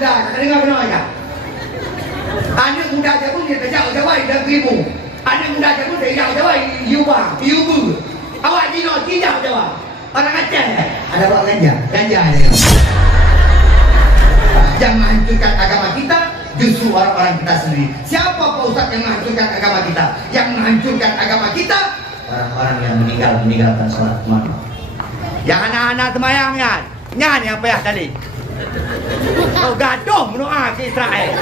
muda, tak dengar benar ya? Anak muda je pun dia terjauh jawai dan ribu. Anak muda je pun terjauh jawai ibu. Awak dino tidak jawab. Orang Aceh ada buat ganja ni. Yang menghancurkan agama kita justru orang-orang kita sendiri. Siapa Pak Ustaz yang menghancurkan agama kita? Yang menghancurkan agama kita orang-orang yang meninggalkan sholat malam. Yang anak-anak temayang nyan yang payah tadi. Oh gaduh mendoa ke Israel.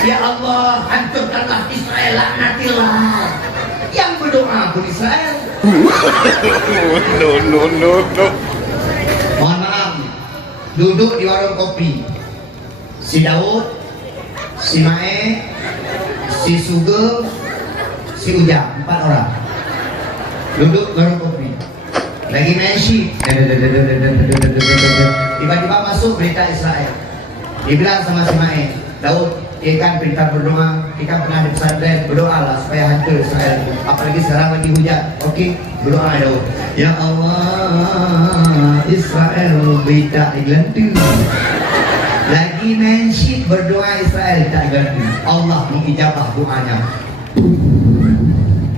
Ya Allah, hancurkanlah Israel, laknatilah. Yang berdoa pun Israel. No. Mohon maaf, duduk di warung kopi. Si Daud, si Mae, si Sugeng, si Ujang, 4 orang. Duduk warung kopi. Lagi mensi. Tiba-tiba masuk berita Israel. Dibilang sama si Mae, Daud, ikan pintar berdoa, ikan pernah di pesantren, berdoalah supaya hancur Israel. Apalagi sekarang lagi hujan. Oke, berdoa Daud. Ya Allah, Israel beda gelantu. Lagi mensyid berdoa Israel tak gelantu. Allah mengijabah doanya.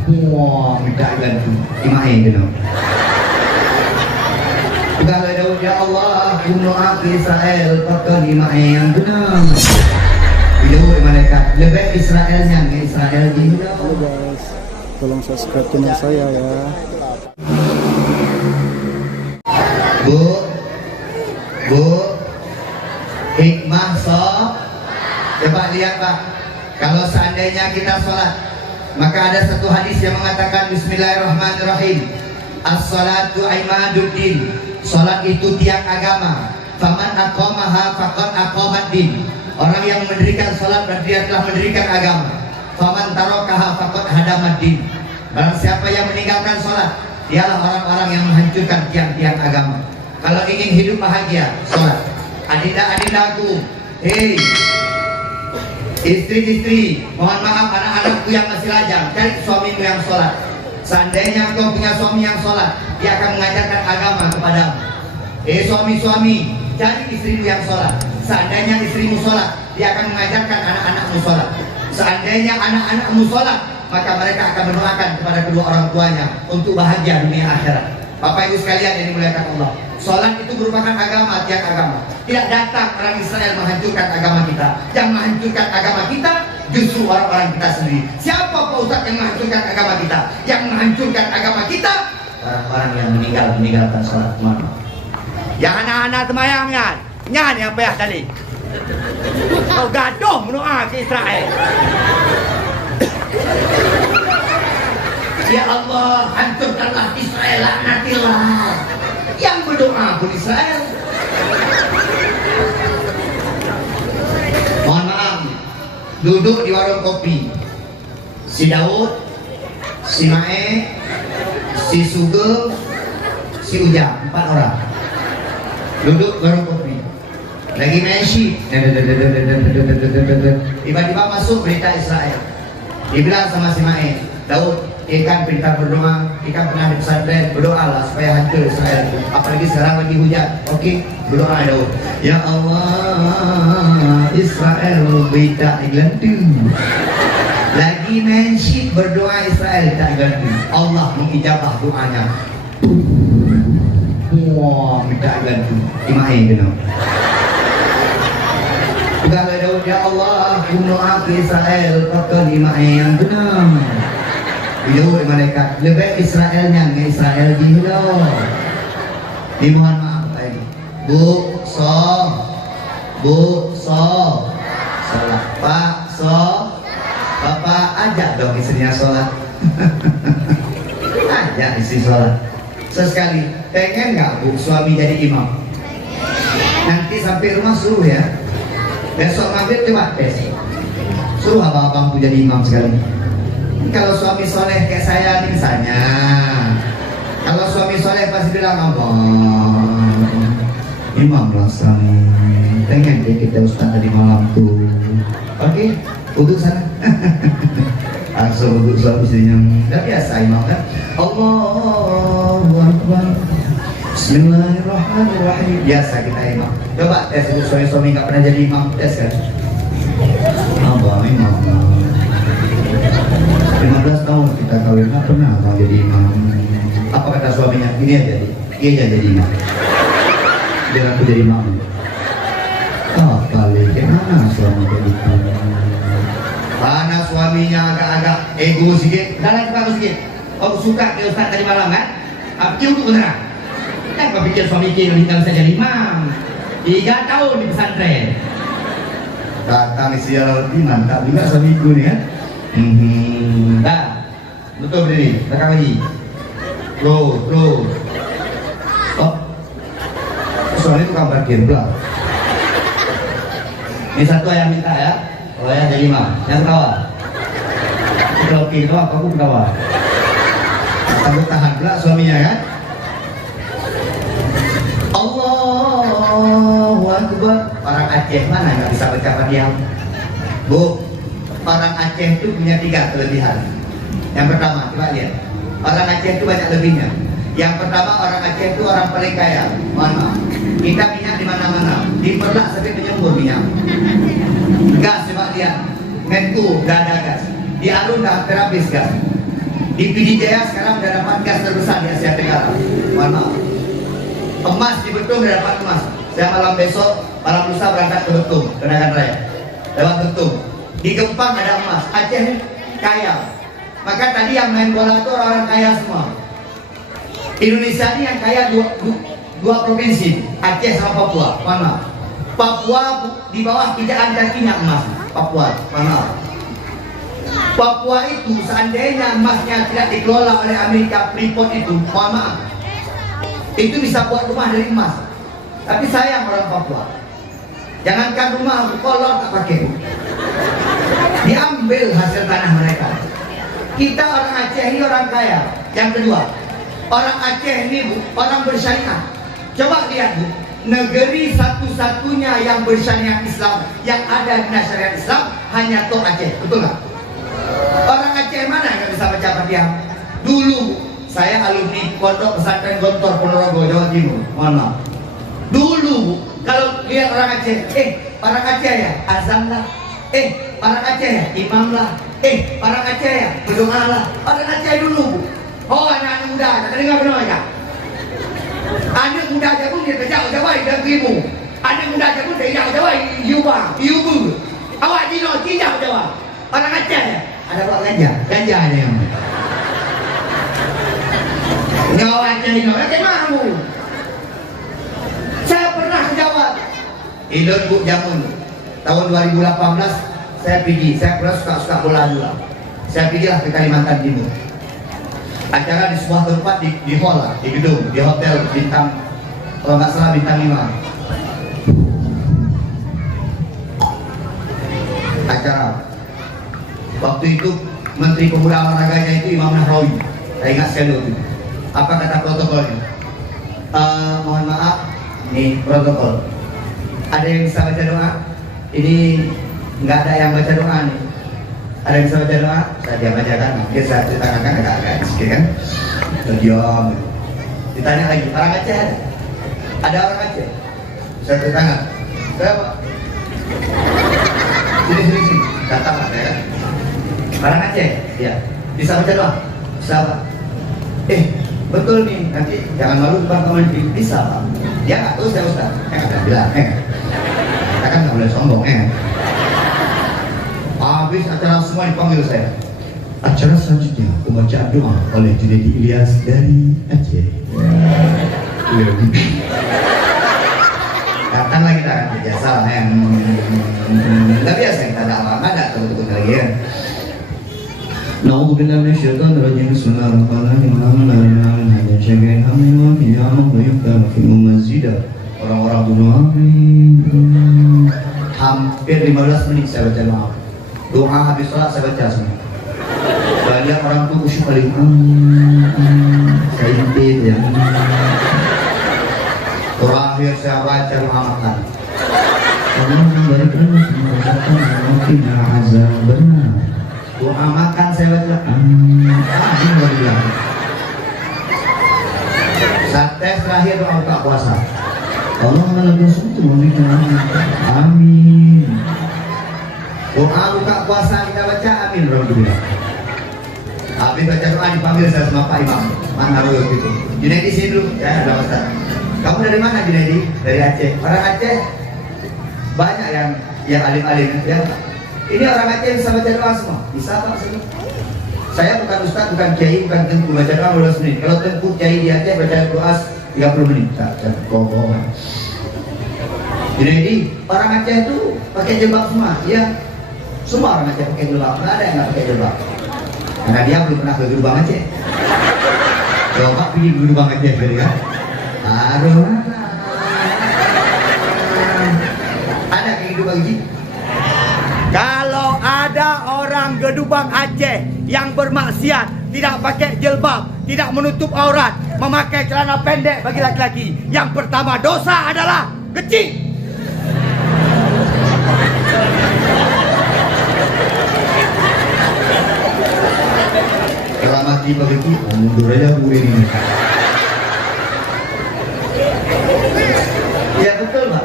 Wah, beda gelantu. Imain dulu. Kalau Daud, ya Allah, bunuh Israel pakai imain yang benar. Video mereka lebih Israelnya ke Israel di Halo guys, tolong subscribe channel saya ya. Bu, hikmah coba lihat Pak. Kalau seandainya kita sholat, maka ada satu hadis yang mengatakan Bismillahirrahmanirrahim. As-salatu imaduddin. Sholat itu tiang agama. Faman aqamaha faqad aqamaddin. Orang yang mendirikan sholat berarti dia telah mendirikan agama. Faman tarakaha faqad hadamaddin. Barang siapa yang meninggalkan sholat, dialah orang-orang yang menghancurkan tiang-tiang agama. Kalau ingin hidup bahagia, sholat. Adinda-adindaku, hei istri-istri, mohon maaf anak-anakku yang masih lajang, cari suamimu yang sholat. Seandainya kau punya suami yang sholat, dia akan mengajarkan agama kepadamu. Suami-suami, cari istrimu yang sholat. Seandainya istrimu sholat, dia akan mengajarkan anak-anakmu sholat. Seandainya anak-anakmu sholat, maka mereka akan mendoakan kepada kedua orang tuanya untuk bahagia dunia akhirat. Bapak Ibu sekalian yang dimuliakan Allah, sholat itu merupakan agama, tiang agama. Tidak datang orang Israel menghancurkan agama kita. Yang menghancurkan agama kita justru orang-orang kita sendiri. Siapa Pak Ustaz yang menghancurkan agama kita? Yang menghancurkan agama kita orang-orang yang meninggalkan sholat malam. Yang anak-anak temayang nyan yang payah tadi. Oh gaduh mendoa ke Israel. Ya Allah, hancurkanlah Israel, laknatilah. Yang berdoa pun Israel. Mohon maaf, duduk di warung kopi. Si Daud, si Mae, si Sugeng, si Ujang, 4 orang. Duduk warung kopi. Lagi mensi. Tiba-tiba masuk berita Israel. Dibilang sama si Mae, Daud, ikan pintar berdoa, ikan pernah di pesantren, berdoalah supaya hancur Israel. Apalagi sekarang lagi hujan. Oke, berdoa Daud. Ya Allah, Israel beda gelantu. Lagi mensyid berdoa Israel tak gelantu. Allah mengijabah doanya. Wah, beda gelantu. Imain dulu. Kalau Daud, ya Allah, bunuh Israel pakai imain yang benar. Video mereka lebih Israelnya ke Israel di hidup. Dimohon maaf tadi. Bu, sholat. Pak, Bapak ajak dong istrinya sholat. Ajak istri sholat. Sesekali, pengen nggak Bu suami jadi imam? Nanti sampai rumah suruh ya. Besok maghrib coba besok. Suruh abang-abang jadi imam sekali. Kalau suami soleh kayak saya nih misalnya, kalau suami soleh pasti bilang abang imam lah sekali, pengen deh kita ustaz tadi malam tuh. Oke, untuk sana. Langsung untuk suami istrinya. Udah biasa imam kan. Allahu Akbar. Bismillahirrahmanirrahim. Biasa kita imam. Coba tes itu suami-suami nggak pernah jadi imam, tes kan? Abang imam. 15 tahun kita kawin nggak pernah abang jadi imam. Apa kata suaminya? Ini aja jadi imam. Biar aku jadi imam. Kali gimana suami jadi imam? Karena suaminya agak-agak ego sedikit. Dalam aku sedikit. Aku suka ke Ustaz tadi malam kan? Apa untuk beneran? Kan kau pikir suami kita tinggal saja imam 3 tahun di pesantren. Datang sial lebih mantap juga suamiku nih kan. Dah, betul berdiri, belakang lagi. Terus. Oh, soalnya itu kabar game pula. Ini satu yang minta ya. Kalau yang jadi imam, yang ketawa. Kalau ketawa, aku ketawa. Takut tahan pula suaminya kan. Allahu Akbar. Orang Aceh mana nggak bisa baca Fatihah? Bu, orang Aceh itu punya 3 kelebihan. Yang pertama, coba lihat. Orang Aceh itu banyak lebihnya. Yang pertama, orang Aceh itu orang paling kaya. Mohon maaf. Kita minyak di mana-mana. Diperlak sampai menyembur minyak. Gas, coba lihat. Menku nggak ada gas. Di Arun dah terhabis gas. Di PD Jaya sekarang udah dapat gas terbesar di Asia Tenggara. Mohon maaf. Emas di Betung udah dapat emas. Saya malam besok, malam lusa berangkat ke Betung, Kenangan Raya. Lewat Betung. Di Gempang ada emas. Aceh kaya. Maka tadi yang main bola itu orang-orang kaya semua. Indonesia ini yang kaya dua provinsi, Aceh sama Papua. Mohon maaf. Papua di bawah pijakan kakinya emas. Papua, mohon maaf. Papua itu seandainya emasnya tidak dikelola oleh Amerika, Freeport itu, mohon maaf, itu bisa buat rumah dari emas. Tapi sayang orang Papua, jangankan rumah, kolor tak pakai, diambil hasil tanah mereka. Kita orang Aceh ini orang kaya. Yang kedua, orang Aceh ini orang bersyariat. Coba lihat Bu, negeri satu-satunya yang bersyariat Islam, yang ada di syariat Islam hanya Tok Aceh, betul nggak? Orang Aceh mana yang bisa baca Fatihah? Dulu saya alumni Pondok Pesantren Gontor Ponorogo, Jawa Timur. Mohon maaf. Dulu kalau lihat orang Aceh, orang Aceh ya azan lah, orang Aceh ya imam lah, orang Aceh ya berdoa lah. Orang Aceh dulu. Oh, anak muda, tak dengar benar ya? Anak muda aja pun dia kerja Jawa dan Timur. Anak muda aja pun dia Jawa, Ibu. Awak Cina tidak Jawa. Orang Aceh ya. Ada buat ganja ada yang nyawa Aceh ini, bagaimana Bu? Saya pernah ke Jawa. Ilun Bu Jamun. Tahun 2018 saya pergi. Saya pernah suka bola juga. Saya pergilah ke Kalimantan Timur. Acara di sebuah tempat di hall lah, di gedung, di hotel bintang, kalau nggak salah bintang 5. Acara. Waktu itu Menteri Pemuda Olahraganya itu Imam Nahrawi. Saya ingat sekali waktu itu. Apa kata protokolnya? Mohon maaf, nih protokol. Ada yang bisa baca doa? Ini nggak ada yang baca doa nih. Ada yang bisa baca doa? Saya bacakan. Mungkin saya ceritakan agak-agak sedikit kan. Diam. Ditanya lagi, orang Aceh ada? Ada orang Aceh? Saya ceritakan. Berapa? Sini. Datang lah ya kan. Orang Aceh, ya. Bisa baca doa? Bisa Pak. Betul nih, nanti jangan malu Pak Menteri. Bisa Pak. Ya nggak tahu saya Ustaz. Nggak bilang, kita kan nggak boleh sombong, Habis acara semua dipanggil saya. Acara selanjutnya pembacaan doa oleh Junaidi Ilyas dari Aceh. Datanglah kita kan biasa lah nggak biasa kita ada apa-apa nggak betul lagi ya. Na'udzubillah minasyaitonir rajim. Bismillahirrahmanirrahim. Orang-orang bunuh hampir 15 menit saya baca doa. Doa habis sholat saya baca semua. Banyak orang tuh khusyuk kali. Saya intip ya. Terakhir saya baca doa makan. Allahumma barik lana fi ma razaqtana wa qina azabannar. Doa makan saya baca. Saat tes terakhir doa buka puasa. Allah itu amin. Doa buka puasa kita baca amin. Habis baca doa dipanggil saya sama Pak Imam. Mana waktu itu? Junaidi sini dulu. Ya, ada Ustaz. Kamu dari mana Junaidi? Dari Aceh. Orang Aceh banyak yang alim-alim ya. Ini orang Aceh bisa baca doa semua. Bisa Pak semua. Saya bukan Ustaz, bukan Kiai, bukan Tengku baca doa 12 menit. Kalau Tengku Kiai di Aceh baca doa 30 menit. Jadi orang Aceh itu pakai jilbab semua, ya. Semua orang Aceh pakai jilbab, nggak ada yang nggak pakai jilbab. Karena dia belum pernah ke Gerbang Aceh. Coba pergi ke Gerbang Aceh kali ya. Aduh. Ada kayak gitu bagi. Kalau ada orang Gedubang Aceh yang bermaksiat, tidak pakai jilbab, tidak menutup aurat, memakai celana pendek bagi laki-laki, yang pertama dosa adalah kecil. Kalau mati begitu, mundur aja gue ini. Ya betul Pak.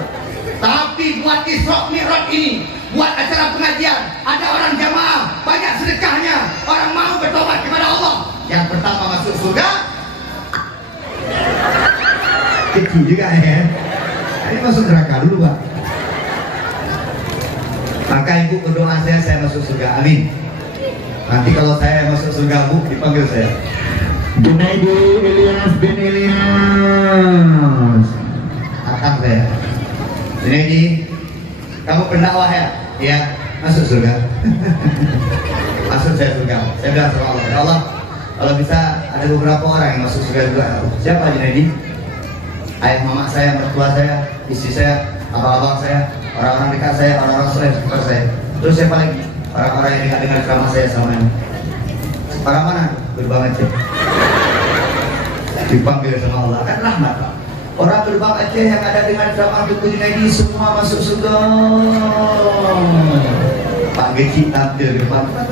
Tapi buat Isra Mi'raj ini, buat acara pengajian, ada orang jamaah, banyak sedekahnya, orang mau bertobat kepada Allah. Yang pertama masuk surga, kecil juga ya. Ini masuk neraka dulu Pak. Maka ibu berdoa saya masuk surga, amin. Nanti kalau saya masuk surga Bu, dipanggil saya Junaidi Ilyas bin Ilyas. Akang saya. Junaidi, kamu pendakwah ya? Iya, masuk surga. Masuk saya surga. Saya bilang sama Allah, ya Allah, kalau bisa ada beberapa orang yang masuk surga juga. Siapa Junaidi? Ayah mama saya, mertua saya, istri saya, abang-abang saya, orang-orang dekat saya, orang-orang soleh sekitar saya. Terus siapa lagi? Orang-orang yang dekat dengan ceramah saya sama ini. Orang mana? Gerbang Aceh. Dipanggil sama Allah, kan rahmat Pak. Orang Gerbang Aceh yang ada dengan ceramah Tuku Junaidi semua masuk surga. Pak Geci tampil di depan. Pak,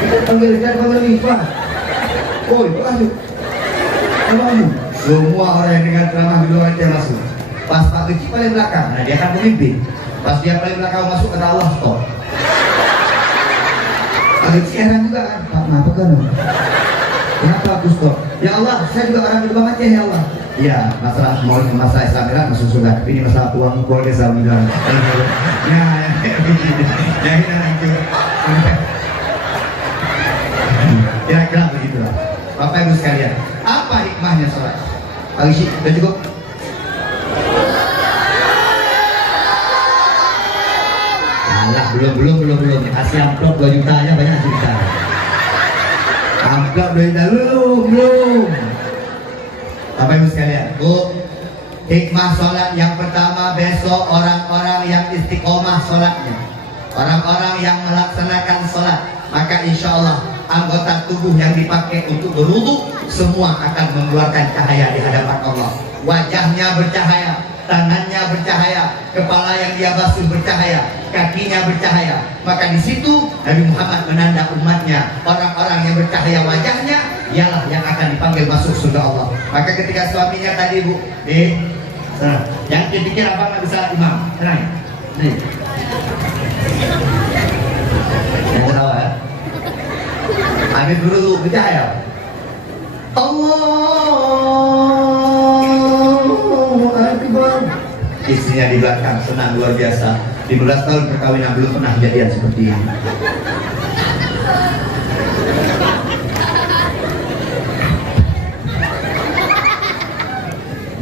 kita panggil siapa lagi Pak? Oi, Pak. Semua orang yang dengan ceramah Gerbang Aceh masuk. Pas Pak Geci paling belakang, nah dia akan memimpin. Pas dia paling belakang masuk, kata Allah stop. Pak Geci heran juga kan, Pak kenapa kan? Kenapa aku stop? Ya Allah, saya juga orang Gerbang Aceh ya Allah. Iya, masalah Islam masuk surga. Ini masalah uang keluarga sama ya, itu. Kira-kira begitulah. Bapak Ibu sekalian, apa hikmahnya sholat? Pak Geci, udah cukup? Belum kasih amplop 2 juta aja banyak cerita. Amplop 2 juta belum. Bapak Ibu sekalian, Bu, hikmah sholat yang pertama, besok orang-orang yang istiqomah sholatnya, orang-orang yang melaksanakan sholat, maka insya Allah anggota tubuh yang dipakai untuk berwudu semua akan mengeluarkan cahaya di hadapan Allah. Wajahnya bercahaya, tangannya bercahaya, kepala yang dia basuh bercahaya, kakinya bercahaya. Maka di situ Nabi Muhammad menanda umatnya, orang-orang yang bercahaya wajahnya ialah yang akan dipanggil masuk surga Allah. Maka ketika suaminya tadi Bu, yang dipikir apa nggak bisa imam, tenang. Nih, yang ketawa ya. Ambil dulu bercahaya. Allahu Akbar. Istrinya di belakang senang luar biasa. 15 tahun perkawinan belum pernah kejadian seperti ini.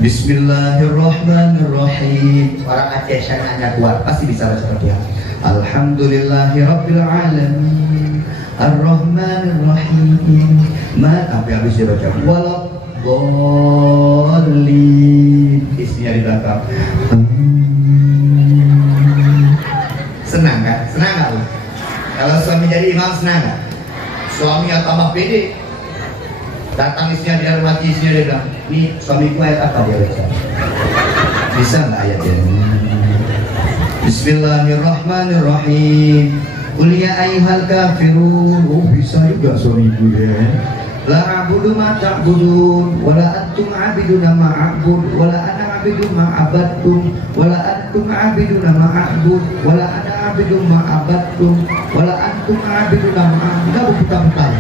Bismillahirrahmanirrahim. Orang Aceh syariahnya kuat, pasti bisa seperti ini. Alhamdulillahirabbil alamin. Ar-Rahmanir-Rahim. Sampai habis dia baca waladhdallin. Istrinya di belakang. Senang kan? Senang gak? Kalau suami jadi imam senang gak? Suaminya tambah pede. Datang istrinya di dalam hati, istrinya dia bilang, ini suamiku ayat apa dia baca? Bisa nggak ayatnya? Bismillahirrahmanirrahim. Qul ya ayyuhal kafirun. Oh bisa juga suamiku ya. La a'budu ma ta'budun wala antum 'abiduna ma a'bud wala ana 'abidu ma 'abadtum wala antum 'abiduna ma a'bud wala ana 'abidu ma 'abadtum wala antum 'abiduna ma a'bud. Enggak putar-putar.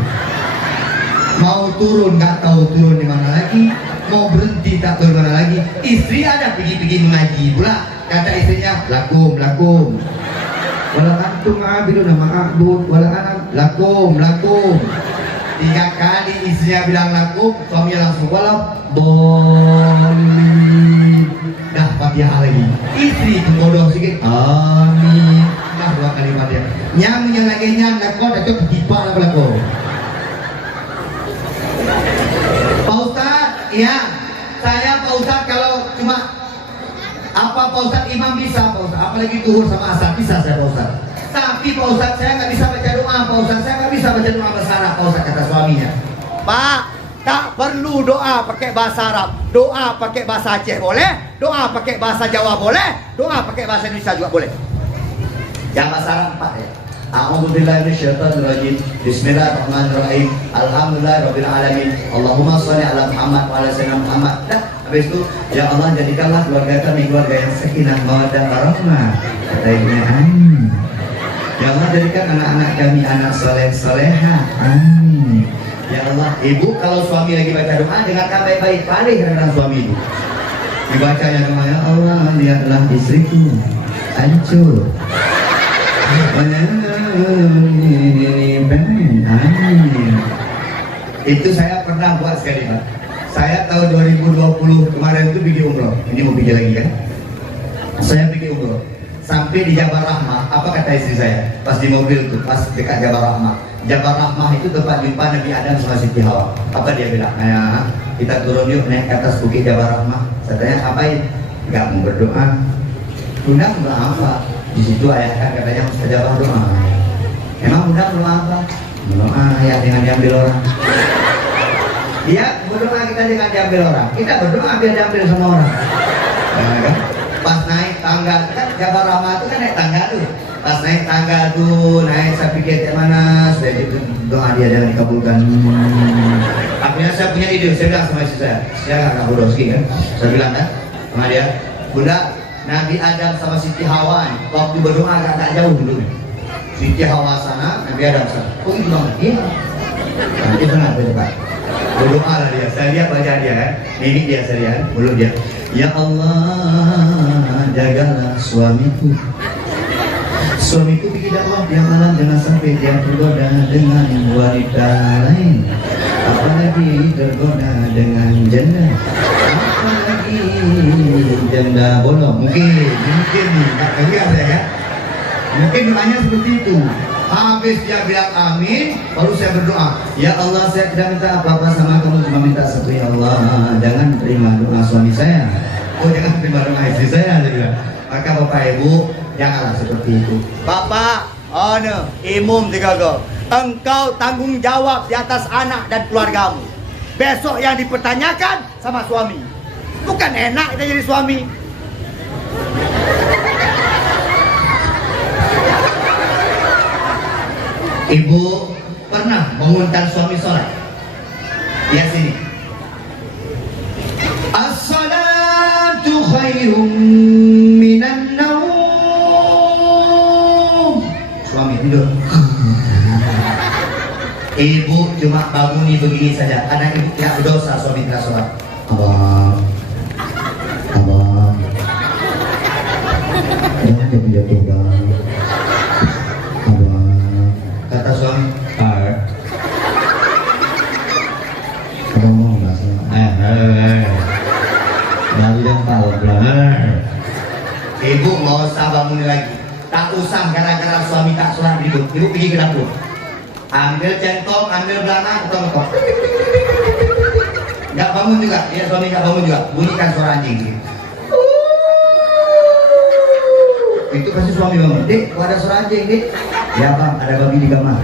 Mau turun nggak tahu turun di mana lagi, mau berhenti tak tahu di mana lagi. Istri ada pergi-pergi mengaji pula, kata istrinya lakum wala antum 'abiduna ma a'bud wala ana lakum 3 kali istrinya bilang lakum, suaminya langsung walau boleh. Dah Fatihah lagi. Istri itu bodoh sedikit. Amin. Dah 2 kalimat dia. Nyam lagi nyam lakum, dah cukup tiba lah lakum. Pak Ustadz, ya, saya Pak Ustadz kalau cuma apa Pak Ustadz imam bisa Pak Ustadz, apalagi duhur sama asar bisa saya Pak Ustadz. Tapi Pak Ustadz saya nggak bisa baca doa Pak Ustadz, saya nggak bisa baca doa bahasa Arab Pak Ustadz, kata suaminya. Pak, tak perlu doa pakai bahasa Arab, doa pakai bahasa Aceh boleh, doa pakai bahasa Jawa boleh, doa pakai bahasa Indonesia juga boleh. Yang bahasa Arab 4 ya. A'udzubillahi minasyaitonirrajim. Bismillahirrahmanirrahim. Alhamdulillahirabbil alamin. Allahumma shalli ala Muhammad wa ala sayyidina Muhammad. Dah, habis itu ya Allah jadikanlah keluarga kami keluarga yang sakinah mawaddah warahmah. Kata ibunya amin. Ya Allah jadikan anak-anak kami anak saleh-salehah. Amin. Ya Allah, ibu kalau suami lagi baca doa dengarkan baik-baik, paling rendah suami ibu. Dibacanya doa, ya Allah lihatlah istriku hancur. Amin. Itu saya pernah buat sekali Pak. Saya tahun 2020 kemarin itu pergi umroh. Ini mau pergi lagi kan? Saya pergi umroh. Sampai di Jabal Rahmah, apa kata istri saya? Pas di mobil tuh, pas dekat Jabal Rahmah. Jabal Rahmah itu tempat jumpa Nabi Adam sama Siti Hawa. Apa dia bilang? Nah, kita turun yuk naik ke atas bukit Jabal Rahmah. Saya tanya ngapain? Gak mau berdoa. Bunda berdoa apa? Di situ ayah kan katanya mustajabah doa. Emang bunda berdoa apa? Berdoa ayah dengan diambil orang. Dia berdoa kita dengan diambil orang. Kita berdoa biar diambil sama orang. Nah, kan? Pas naik tangga kan Jabal Rahmah itu kan naik tangga tuh. Pas naik tangga tuh naik saya pikir mana sudah itu doa dia jangan dikabulkan. Akhirnya saya punya ide, saya bilang sama istri saya nggak bodoh kan. Saya bilang kan sama dia, bunda Nabi Adam sama Siti Hawa waktu berdoa agak jauh dulu. Siti Hawa sana, Nabi Adam sana. Oh itu banget, iya. Nanti benar depan. Berdoa lah dia. Saya lihat wajah dia kan. Ini dia saya lihat, mulut dia. Ya Allah, jagalah suamiku. Suamiku bikin dakwah dia malam jangan sampai dia tergoda dengan wanita lain. Apalagi tergoda dengan janda. Apalagi janda bolong. Mungkin nih, tak lihat saya ya. Mungkin doanya seperti itu. Habis dia bilang amin, baru saya berdoa. Ya Allah, saya tidak minta apa-apa sama kamu, cuma minta satu ya Allah, jangan terima doa suami saya. Oh jangan terima doa istri saya, saya bilang. Maka bapak ibu janganlah seperti itu. Bapak, imum tiga-tiga. Engkau tanggung jawab di atas anak dan keluargamu. Besok yang dipertanyakan sama suami. Bukan enak kita jadi suami. Ibu pernah bangunkan suami sholat? Ya sini. As-salatu khairum minan naum. Suami tidur. Ibu cuma banguni begini saja. Karena ibu tidak berdosa suami tidak sholat. Abang, jangan jatuh-jatuh bang. Kata suami, abang mau nggak sih? Dari yang tahu ibu nggak usah bangun lagi. Tak usah gara-gara suami tak sholat hidup. Ibu pergi ke dapur, ambil centong, ambil belana, ketok-ketok. Nggak bangun juga, ya suami nggak bangun juga. Bunyikan suara anjing. Itu pasti suami bangun. Dek, kok ada suara anjing, Dek? Ya bang, ada babi di kamar.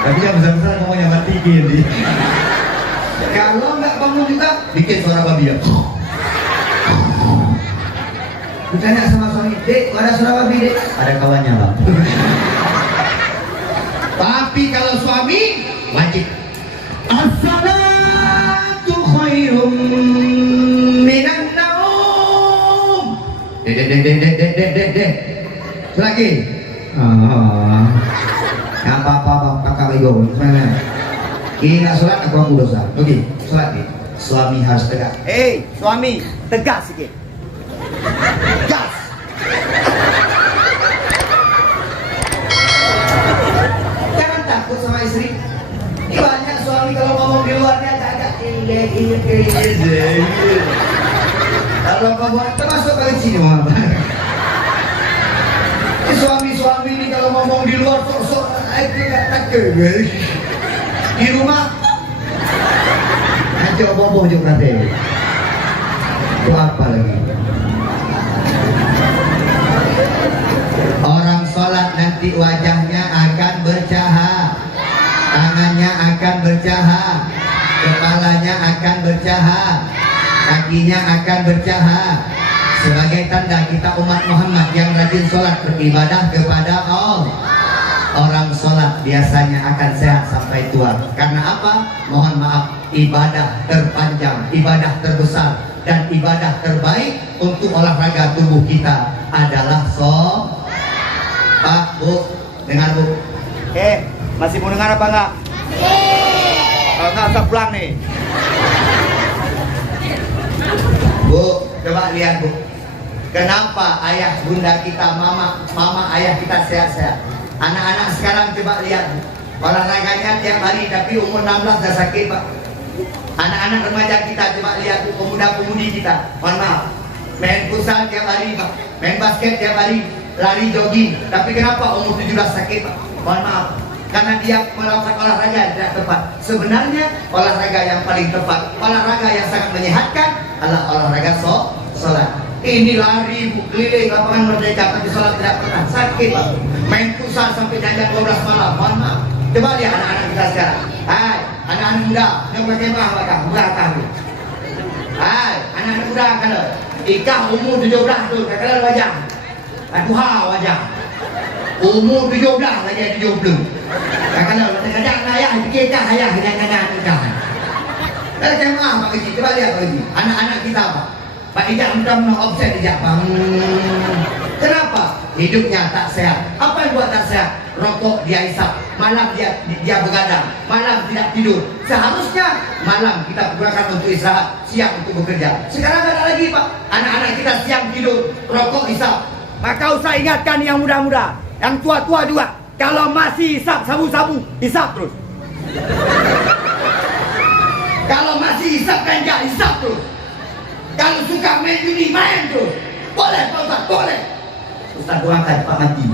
Tapi yang besar-besar ngomongnya matiin di. Kalau nggak bangun juga, bikin suara babi ya. Ditanya sama suami, dek, ada suara babi dek? Ada kawannya bang. Tapi kalau suami wajib. As-salatu khairum minan naum. Dek. Lagi. Apa-apa bang, kakak bego. Ini nggak sholat, aku dosa. Oke, sholat nih. Suami harus tegak. Suami, tegak sikit. Gas. Jangan takut sama istri. Ini banyak suami kalau ngomong di luarnya agak kalau ngomong termasuk kali sini mah. Suami-suami ini kalau ngomong di luar sok-sok agak takut. Di rumah aja boboh juga deh. Itu apa lagi? Orang sholat nanti wajahnya akan bercahaya, tangannya akan bercahaya, kepalanya akan bercahaya, kakinya akan bercahaya. Sebagai tanda kita umat Muhammad yang rajin sholat beribadah kepada Allah. Orang sholat biasanya akan sehat sampai tua. Karena apa? Mohon maaf, ibadah terpanjang, ibadah terbesar, dan ibadah terbaik untuk olahraga tubuh kita adalah sholat. Pak, Bu, dengar Bu. Masih mau dengar apa enggak? Kalau enggak usah pulang nih. Bu, coba lihat Bu. Kenapa ayah bunda kita, mama ayah kita sehat-sehat? Anak-anak sekarang coba lihat Bu. Olahraganya tiap hari tapi umur 16 dah sakit Pak. Anak-anak remaja kita coba lihat Bu, pemuda-pemudi kita. Mohon maaf. Main futsal tiap hari Pak. Main basket tiap hari. Lari jogging. Tapi kenapa umur 17 sakit Pak? Mohon maaf. Karena dia melakukan olahraga tidak tepat. Sebenarnya olahraga yang paling tepat, olahraga yang sangat menyehatkan adalah olahraga sholat. Ini lari keliling lapangan Merdeka tapi sholat tidak pernah, sakit Pak. Main futsal sampai jam 12 malam, mohon maaf. Coba lihat anak-anak kita sekarang. Hai, anak-anak muda, yang pakai bakal belakang. Hai, anak-anak muda kalau ikah umur 17 tu, kalau wajah. Aduh wajah. Umur 17 lagi 70. Kalau kadang-kadang ayah fikirkan ayah dengan kalau jemaah Pak Haji, coba lihat Pak Haji. Anak-anak kita Pak. Pak Ijak mudah-mudahan offset Ijak Pak. Kenapa? Hidupnya tak sehat. Apa yang buat tak sehat? Rokok dia hisap, malam dia begadang, malam tidak tidur. Seharusnya malam kita gunakan untuk istirahat, siang untuk bekerja. Sekarang tak ada lagi Pak. Anak-anak kita siang tidur, rokok hisap. Maka usah ingatkan yang muda-muda, yang tua-tua juga. Kalau masih hisap sabu-sabu, hisap terus. Kalau masih hisap ganja, hisap terus. Kalau suka main judi, main terus. Boleh Pak Ustaz, boleh. Ustaz doakan Pak mati.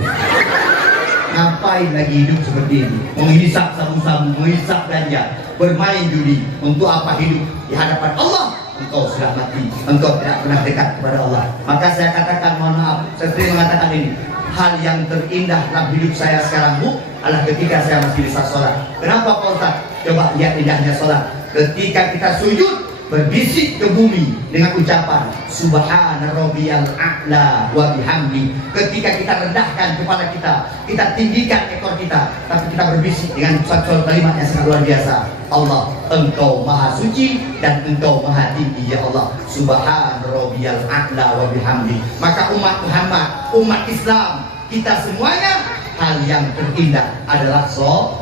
Ngapain lagi hidup seperti ini? Menghisap sabu-sabu, menghisap ganja, bermain judi. Untuk apa hidup di hadapan Allah? Engkau sudah mati, engkau tidak pernah dekat kepada Allah. Maka saya katakan mohon maaf, saya sering mengatakan ini. Hal yang terindah dalam hidup saya sekarang Bu adalah ketika saya masih bisa sholat. Kenapa Pak Ustaz? Coba lihat indahnya sholat. Ketika kita sujud, berbisik ke bumi dengan ucapan Subhana rabbiyal a'la wa bihamdi. Ketika kita rendahkan kepala kita, kita tinggikan ekor kita, tapi kita berbisik dengan satu kalimat yang sangat luar biasa. Allah, Engkau Maha Suci dan Engkau Maha Tinggi ya Allah. Subhana rabbiyal a'la wa bihamdi. Maka umat Muhammad, umat Islam, kita semuanya hal yang terindah adalah sholat.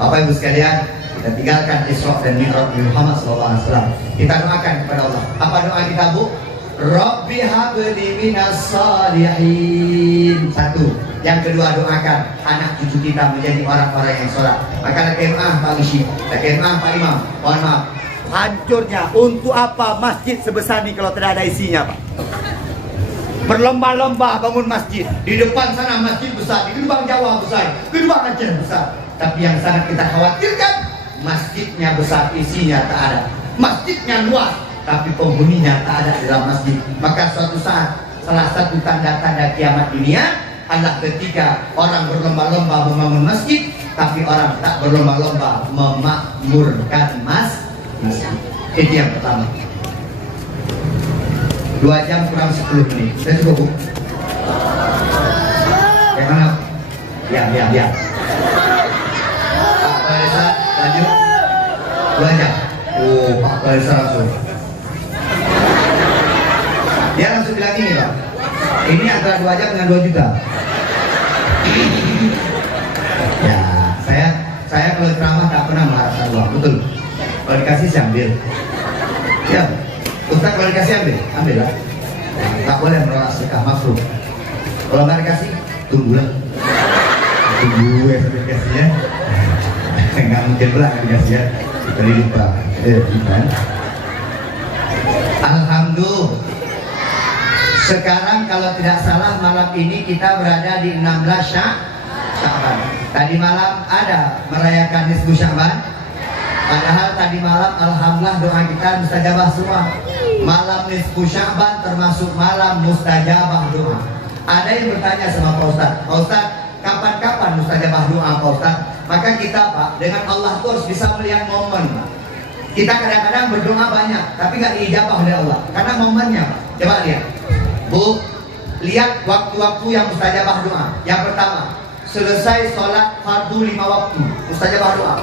Bapak Ibu sekalian, kita tinggalkan Isra dan Mi'raj Muhammad SAW. Kita doakan kepada Allah. Apa doa kita Bu? Rabbi habli minas salihin. Satu. Yang kedua, doakan anak cucu kita menjadi orang-orang yang sholat. Maka lakemah Pak Isi, lakemah Pak Imam. Mohon maaf, hancurnya. Untuk apa masjid sebesar ini kalau tidak ada isinya Pak? Berlomba-lomba bangun masjid. Di depan sana masjid besar, di gerbang Jawa besar, gerbang Aceh besar. Tapi yang sangat kita khawatirkan, masjidnya besar, isinya tak ada. Masjidnya luas, tapi penghuninya tak ada di dalam masjid. Maka suatu saat, salah satu tanda-tanda kiamat dunia adalah ketika orang berlomba-lomba membangun masjid, tapi orang tak berlomba-lomba memakmurkan masjid. Itu yang pertama. 2 jam kurang 10 menit. Sudah cukup, Bu? Yang mana? Ya. Pak Palesa lanjut 2 jam. Oh, Pak Palesa langsung. Dia langsung bilang ini, Pak. Ini antara 2 jam dengan 2 juta. Ya, saya kalau ceramah tak pernah mengharapkan uang, betul. Kalau dikasih saya ambil. Ya, Ustaz kalau dikasih ambil lah. Tak boleh menolak sedekah, makruh. Kalau nggak dikasih, tunggulah. Tunggu ya sampai dikasih ya. Nggak mungkin pula nggak dikasih ya. Kali lupa. Bukan. Alhamdulillah. Sekarang kalau tidak salah malam ini kita berada di 16 Sya'ban. Tadi malam ada merayakan nisfu Sya'ban. Padahal tadi malam alhamdulillah doa kita mustajabah semua. Malam nisfu Sya'ban termasuk malam mustajabah doa. Ada yang bertanya sama Pak Ustaz, Pak Ustaz, kapan-kapan mustajabah doa Pak Ustaz? Maka kita Pak, dengan Allah itu harus bisa melihat momen. Kita kadang-kadang berdoa banyak, tapi nggak diijabah oleh Allah karena momennya Pak. Coba lihat, Bu, lihat waktu-waktu yang mustajabah doa. Yang pertama, selesai sholat fardu 5 waktu, mustajabah doa.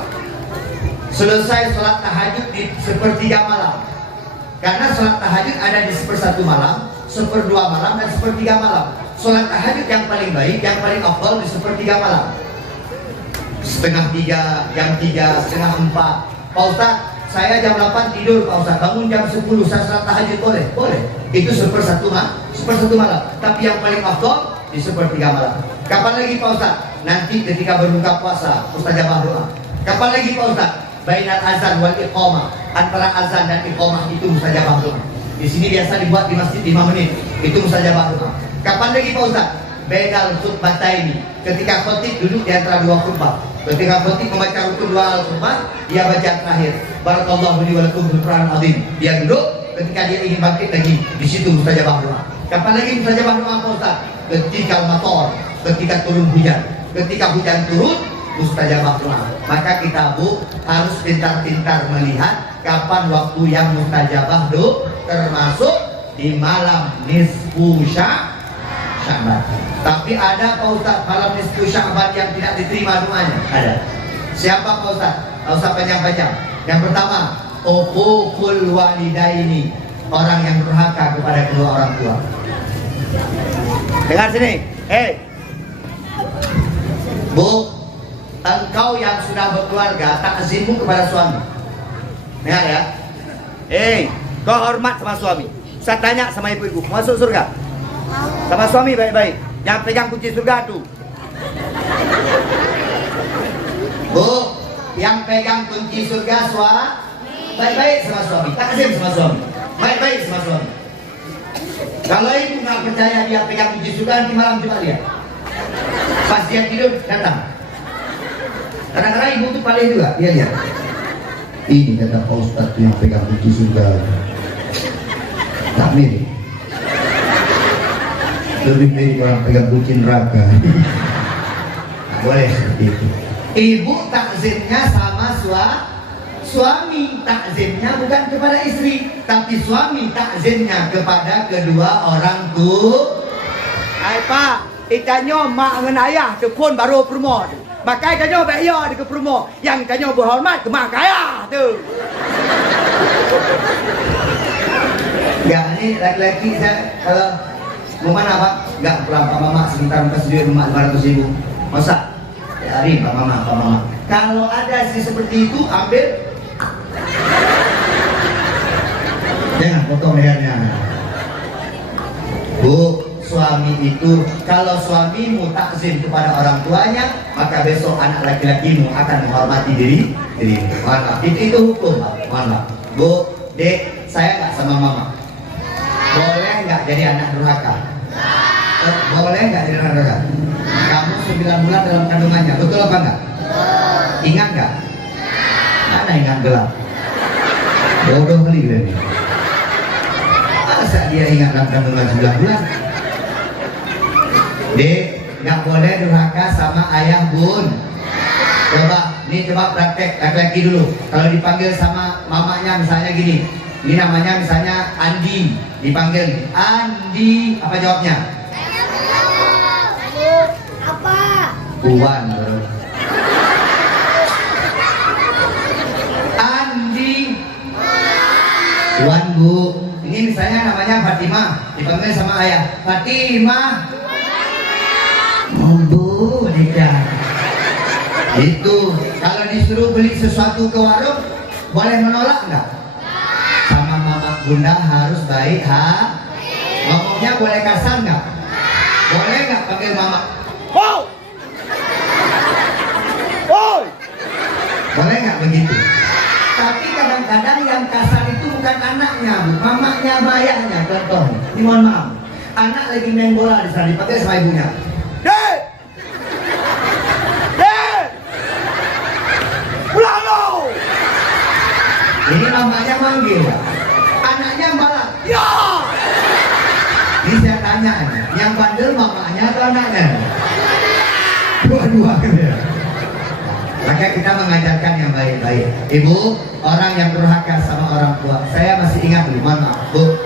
Selesai sholat tahajud di sepertiga malam. Karena sholat tahajud ada di 1/2 malam, 1/2 malam, dan 1/3 malam. Sholat tahajud yang paling baik, yang paling afdal di 1/3 malam. 2:30, jam 3, 3:30. Pak Ustaz, saya jam 8 tidur Pak Ustaz, bangun jam 10, saya sholat tahajud boleh? Boleh. Itu 1/1 malam. Tapi yang paling afdal di 1/3 malam. Kapan lagi Pak Ustaz? Nanti ketika berbuka puasa, mustajabah doa. Kapan lagi Pak Ustaz? Bainal azan wal iqamah, antara azan dan iqamah itu mustajabah doa. Di sini biasa dibuat di masjid 5 menit, itu mustajabah doa. Kapan lagi Pak Ustaz? Bainal khutbataini, ketika khotib duduk di antara 2 khutbah. Ketika khotib membaca rukun 2 al-khutbah, dia baca terakhir, barakallahu li wa lakum fil Qur'anil azim. Dia duduk, ketika dia ingin bangkit lagi, di situ mustajabah doa. Kapan lagi mustajabah doa Pak Ustaz? Ketika mator, ketika turun hujan. Ketika hujan turun, mustajabah doa. Maka kita Bu harus pintar-pintar melihat kapan waktu yang mustajabah doa, termasuk di malam nisfu Sya'ban. Tapi ada Pak Ustaz malam nisfu Sya'ban yang tidak diterima doanya. Ada. Siapa Pak Ustaz? Pak Ustaz panjang-panjang. Yang pertama, uququl walidaini, orang yang durhaka kepada kedua orang tua. Dengar sini. Bu, engkau yang sudah berkeluarga, takzimmu kepada suami. Dengar ya. Kau hormat sama suami. Saya tanya sama ibu-ibu, masuk surga? Sama suami baik-baik. Yang pegang kunci surga tuh. Bu, yang pegang kunci surga baik-baik sama suami. Takzim sama suami. Baik-baik sama suami. Kalau ibu nggak percaya dia pegang kunci surga, nanti malam coba lihat. Pas dia tidur datang. Kadang-kadang ibu tuh paling juga, dia lihat. Ini kata Pak Ustadz yang pegang kunci surga. Tak mirip. Lebih mirip orang pegang kunci neraka. Boleh seperti itu. Ibu takzimnya sama suami, takzimnya bukan kepada istri, tapi suami takzimnya kepada kedua orang tua. Pak, itanyo mak dengan ayah tu pun baru perumah tu. Makai itanyo baik ya di ke perumah. Yang itanyo berhormat ke mak ayah tu. Ya, ini laki-laki saya kalau mau mana Pak? Enggak pulang Pak Mama sebentar kasih duit emak 500.000. Masa? Ya, hari Pak Mama. Kalau ada sih seperti itu ambil. Jangan potong lehernya. Bu, suami itu kalau suamimu takzim kepada orang tuanya, maka besok anak laki-lakimu akan menghormati dirimu. Mohon maaf. Itu hukum, Pak. Mohon maaf. Bu, Dek, saya nggak sama Mama. Boleh nggak jadi anak durhaka? Boleh nggak jadi anak durhaka? Kamu 9 bulan dalam kandungannya, betul apa enggak? Ingat nggak? Mana ingat gelap? Bodoh kali ini. Masa dia ingat dalam kandungan 9 bulan? Dek, nggak boleh durhaka sama ayah bun. Coba praktek laki-laki dulu. Kalau dipanggil sama mamanya misalnya gini, Ini namanya misalnya Andi, dipanggil Andi, apa jawabnya? Apa? Puan. Andi. Puan Bu. Ini misalnya namanya Fatimah, dipanggil sama ayah. Fatimah. Bu, tidak. Itu kalau disuruh beli sesuatu ke warung, boleh menolak nggak? Sama mama bunda harus baik ha. Ngomongnya boleh kasar nggak? Boleh nggak panggil mama? Wow. Wow. Boleh nggak begitu? Tapi kadang-kadang yang kasar itu bukan anaknya, Bu, mamanya, ayahnya. Contoh, ini mohon maaf, anak lagi main bola di sana dipakai sama ibunya. Dek. Dek. Pulang lo. Ini mamanya manggil, anaknya balak. Ya. Ini saya tanya, yang bandel mamanya atau anaknya? Dua-dua gitu ya. Maka kita mengajarkan yang baik-baik. Ibu, orang yang durhaka sama orang tua. Saya masih ingat dulu, mohon maaf, Bu.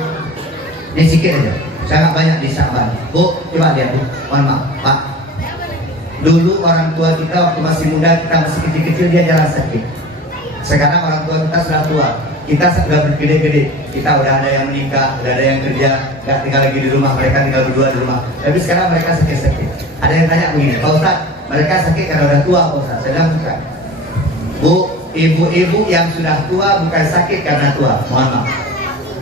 Ini sedikit aja. Saya nggak banyak di Syaban. Bu, coba lihat Bu. Mohon maaf, Pak. Dulu orang tua kita waktu masih muda, kita masih kecil-kecil dia jalan sakit. Sekarang orang tua kita sudah tua. Kita sudah bergede-gede. Kita udah ada yang menikah, udah ada yang kerja, nggak tinggal lagi di rumah. Mereka tinggal berdua di rumah. Tapi sekarang mereka sakit-sakit. Ada yang tanya begini, Pak Ustadz, mereka sakit karena udah tua, Pak Ustadz. Saya bilang bukan. Bu, ibu-ibu yang sudah tua bukan sakit karena tua. Mohon maaf.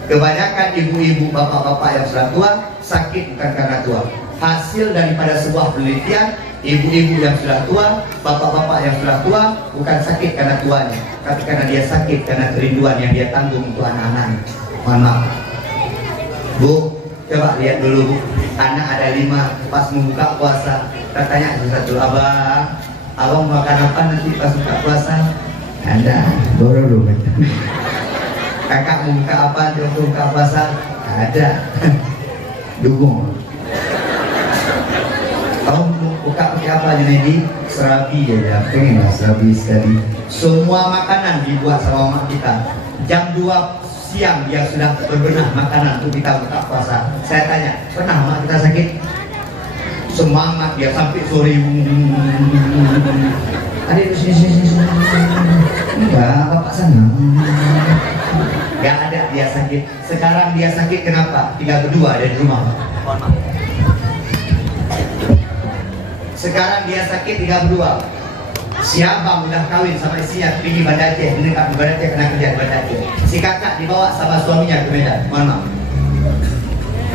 Kebanyakan ibu-ibu, bapak-bapak yang sudah tua sakit bukan karena tua. Hasil daripada sebuah penelitian, ibu-ibu yang sudah tua, bapak-bapak yang sudah tua bukan sakit karena tuanya, tapi karena dia sakit karena kerinduan yang dia tanggung untuk anak-anaknya. Mohon maaf. Bu, coba lihat dulu Bu. Anak ada 5 pas membuka puasa. Kita tanya satu, abang makan apa nanti pas buka puasa? Ada, dulu. Kakak mau buka apa untuk buka puasa? Ada. Dukung. Kamu buka pakai apa Junedi? Serabi ya, pengen lah serabi sekali. Semua makanan dibuat sama mama kita. Jam 2 siang dia sudah berbenah makanan untuk kita buka puasa. Saya tanya, pernah mak kita sakit? Semangat dia sampai sore. Adik sini. Enggak, bapak sana. Enggak ada dia sakit. Sekarang dia sakit kenapa? Tinggal berdua ada di rumah. Mohon maaf. Sekarang dia sakit tinggal berdua. Si abang udah kawin sama istrinya pergi Banda Aceh, mendekat di Banda Aceh kena kerja di Banda Aceh. Si kakak dibawa sama suaminya ke Medan. Mohon maaf.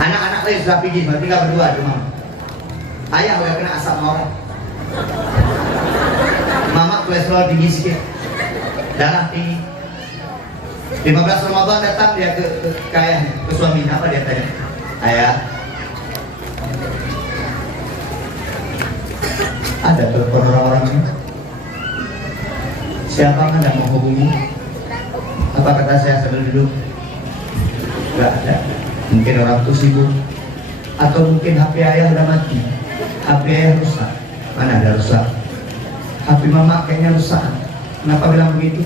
Anak-anak lain sudah pergi, tinggal berdua di rumah. Ayah udah kena asam orang. Mama kolesterol tinggi sedikit, darah tinggi. 15 Ramadan datang dia ke ayah, ke suaminya. Apa dia tanya? Ayah, ada telepon orang-orang ini? Siapa kan yang menghubungi? Apa kata saya sambil duduk? Gak ada. Mungkin orang itu sibuk, atau mungkin HP ayah udah mati. HP ayah rusak. Mana ada rusak? HP mama kayaknya rusak. Kenapa bilang begitu?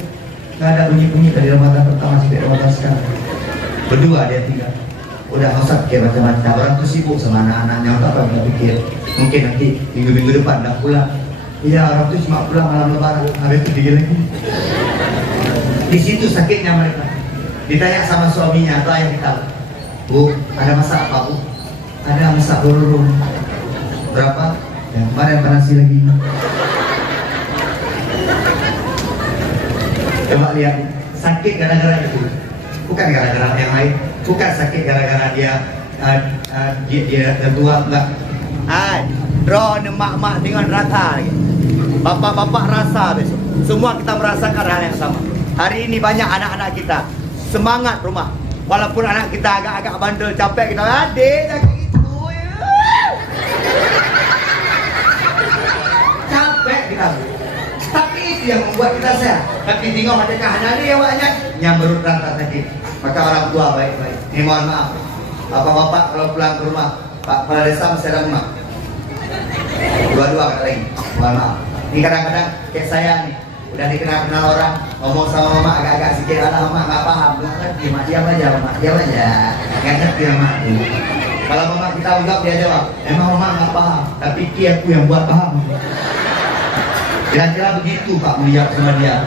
Gak ada bunyi-bunyi dari Ramadan pertama sampai Ramadan sekarang. Berdua dia tinggal. Udah nggak usah pikir macam-macam. Orang tuh sibuk sama anak-anaknya. Untuk apa nggak pikir? Mungkin nanti minggu-minggu depan udah pulang. Iya, orang tuh cuma pulang malam lebaran. Habis itu pergi lagi. Di situ sakitnya mereka. Ditanya sama suaminya atau ayah kita, Bu, ada masak apa Bu? Ada masak burung. Berapa? Yang kemarin panasi lagi. Coba lihat, sakit gara-gara itu. Bukan gara-gara yang lain. Bukan sakit gara-gara dia tua, enggak. Hai, drone mak-mak dengan rasa. Bapak-bapak rasa besok. Semua kita merasakan hal yang sama. Hari ini banyak anak-anak kita semangat rumah. Walaupun anak kita agak-agak bandel, capek, kita adik jangan gitu. Capek kita. Tapi itu yang membuat kita sehat. Tapi tengok adakah anak ini awaknya yang berut rata sakit. Maka orang tua baik-baik. Ini mohon maaf. Bapak-bapak kalau pulang ke rumah, Pak Kepala Desa masih ada rumah. Dua-dua kata lagi. Mohon maaf. Ini kadang-kadang kayak saya nih, udah dikenal-kenal orang, ngomong sama mama agak-agak sikit lah, mama nggak paham, nggak ngerti, mak diam aja, mak diam aja, nggak ngerti sama aku. Kalau mama kita ungkap dia jawab, emang mama nggak paham, tapi aku yang buat paham. Kira-kira begitu Pak Mulia sama dia.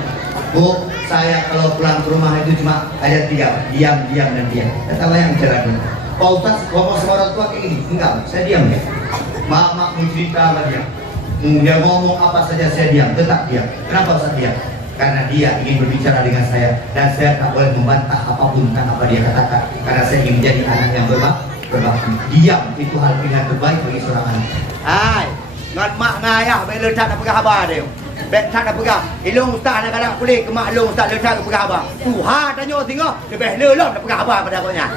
Bu, saya kalau pulang ke rumah itu cuma ada 3, diam, diam dan diam. Kata yang bicara dulu. Pak Ustaz ngomong sama orang tua kayak gini, enggak, saya diam ya. Mak mau cerita sama dia. Dia ngomong apa saja saya diam, tetap diam. Kenapa Ustaz diam? Karena dia ingin berbicara dengan saya dan saya tak boleh membantah apapun tentang apa dia katakan. Karena saya ingin menjadi anak yang berbakti. Diam itu hal pilihan terbaik bagi seorang anak. Hai, ngat mak ngayah baik letak nak pegang khabar dia. Baik tak nak pegang. Ilung ustaz nak kadang kulit ke mak long ustaz letak nak pegang khabar. Tuhan tanya tengok, lebih lelom nak pegang khabar pada akaknya.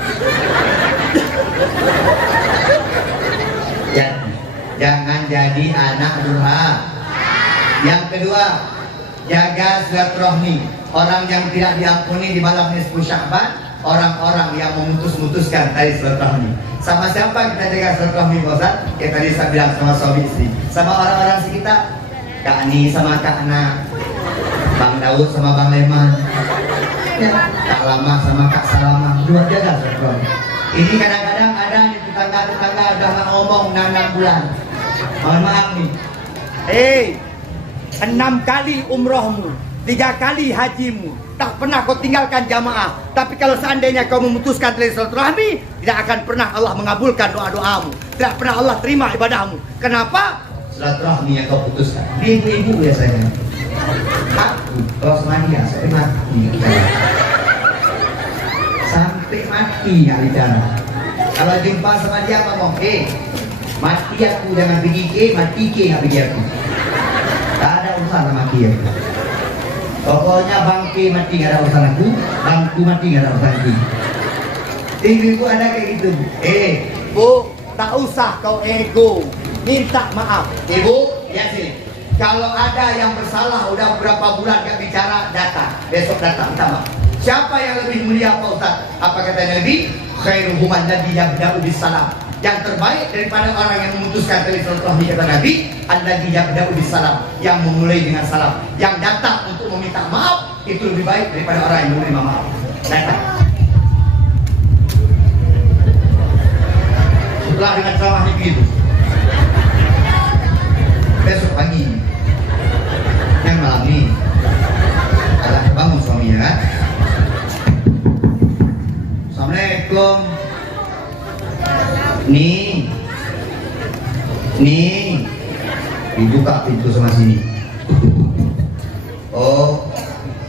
Jangan jadi anak durha. Yang kedua, jaga silaturahmi. Orang yang tidak diampuni di malam nisfu Sya'ban, orang-orang yang memutuskan tali silaturahmi. Sama siapa kita jaga silaturahmi Pak Ustaz? Ya tadi saya bilang sama suami istri, sama orang-orang sekitar. Kak Ani sama Kak Ana, Bang Daud sama Bang Leman, ya, Kak Lama sama Kak Salama. Dua jaga silaturahmi. Ini kadang-kadang ada di tetangga-tetangga udah nggak ngomong 6 bulan. Mohon maaf nih. 6 kali umrohmu, 3 kali hajimu, tak pernah kau tinggalkan jamaah. Tapi kalau seandainya kau memutuskan tali silaturahmi, tidak akan pernah Allah mengabulkan doa-doamu, tidak pernah Allah terima ibadahmu. Kenapa? Silaturahmi yang kau putuskan. Ibu-ibu biasanya. Aku kalau sama dia saya mati. Sampai mati nggak bicara. Kalau jumpa sama dia ngomong, mati aku jangan pergi mati nggak pergi aku. Tak ada urusan sama dia. Pokoknya bangke mati nggak ada urusan aku, bangku mati nggak ada urusan aku. Ibu ada kayak gitu. Bu, tak usah kau ego, minta maaf. Ibu, ya sini. Kalau ada yang bersalah udah berapa bulan gak bicara, datang. Besok datang, minta maaf. Siapa yang lebih mulia Pak Ustaz? Apa kata Nabi? Khairuhum alladzi yabda'u bis-salam. Yang terbaik daripada orang yang memutuskan tali silaturahmi kata Nabi, alladzi yabda'u bis-salam, yang memulai dengan salam. Yang datang untuk meminta maaf itu lebih baik daripada orang yang menerima maaf. Datang. Setelah dengan ceramah begitu. Besok pagi yang malam ini adalah bangun suaminya kan? Assalamualaikum. Nih dibuka pintu sama sini. Oh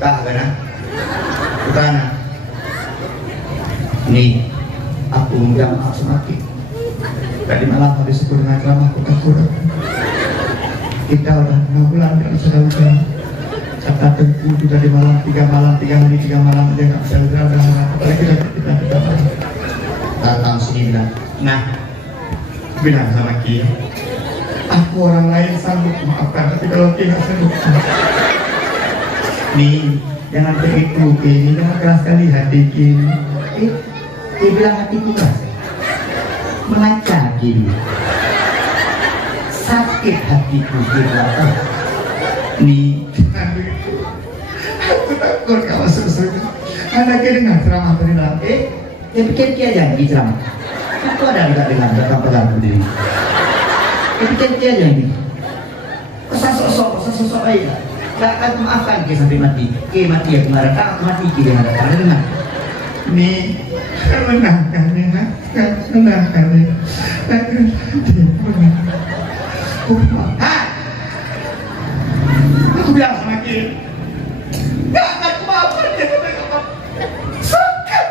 kah kana bukan. Nih aku minta maaf semakin tadi malam habis sepuluh dengan ceramah aku kurang. Kita udah 6 bulan gak bisa udah. Kata Tengku juga di malam 3 malam 3 hari 3 malam aja gak bisa udah apalagi kita datang sini bilang, nah bilang sama Ki, aku orang lain sanggup maafkan tapi kalau Ki gak sanggup. Nih jangan begitu Ki, jangan keras kali hati Ki. Ki bilang hatiku keras, melacak Ki, sakit hatiku juga. Nih jangan begitu, aku takut gak masuk surga. Anaknya dengar ceramah tadi lah. Ya pikir Ki aja yang ceramah. Itu ada juga dengan pegang berdiri. Ya pikir Ki aja ini. Pesan sosok aja. Gak akan maafkan Ki sampai mati. Ki mati ya kemarin, aku mati Ki dengan ada dengar. Nih menangkan menangkan. Aku bilang sama Ki, gak akan maafkan dia sampai kapan. Sakit.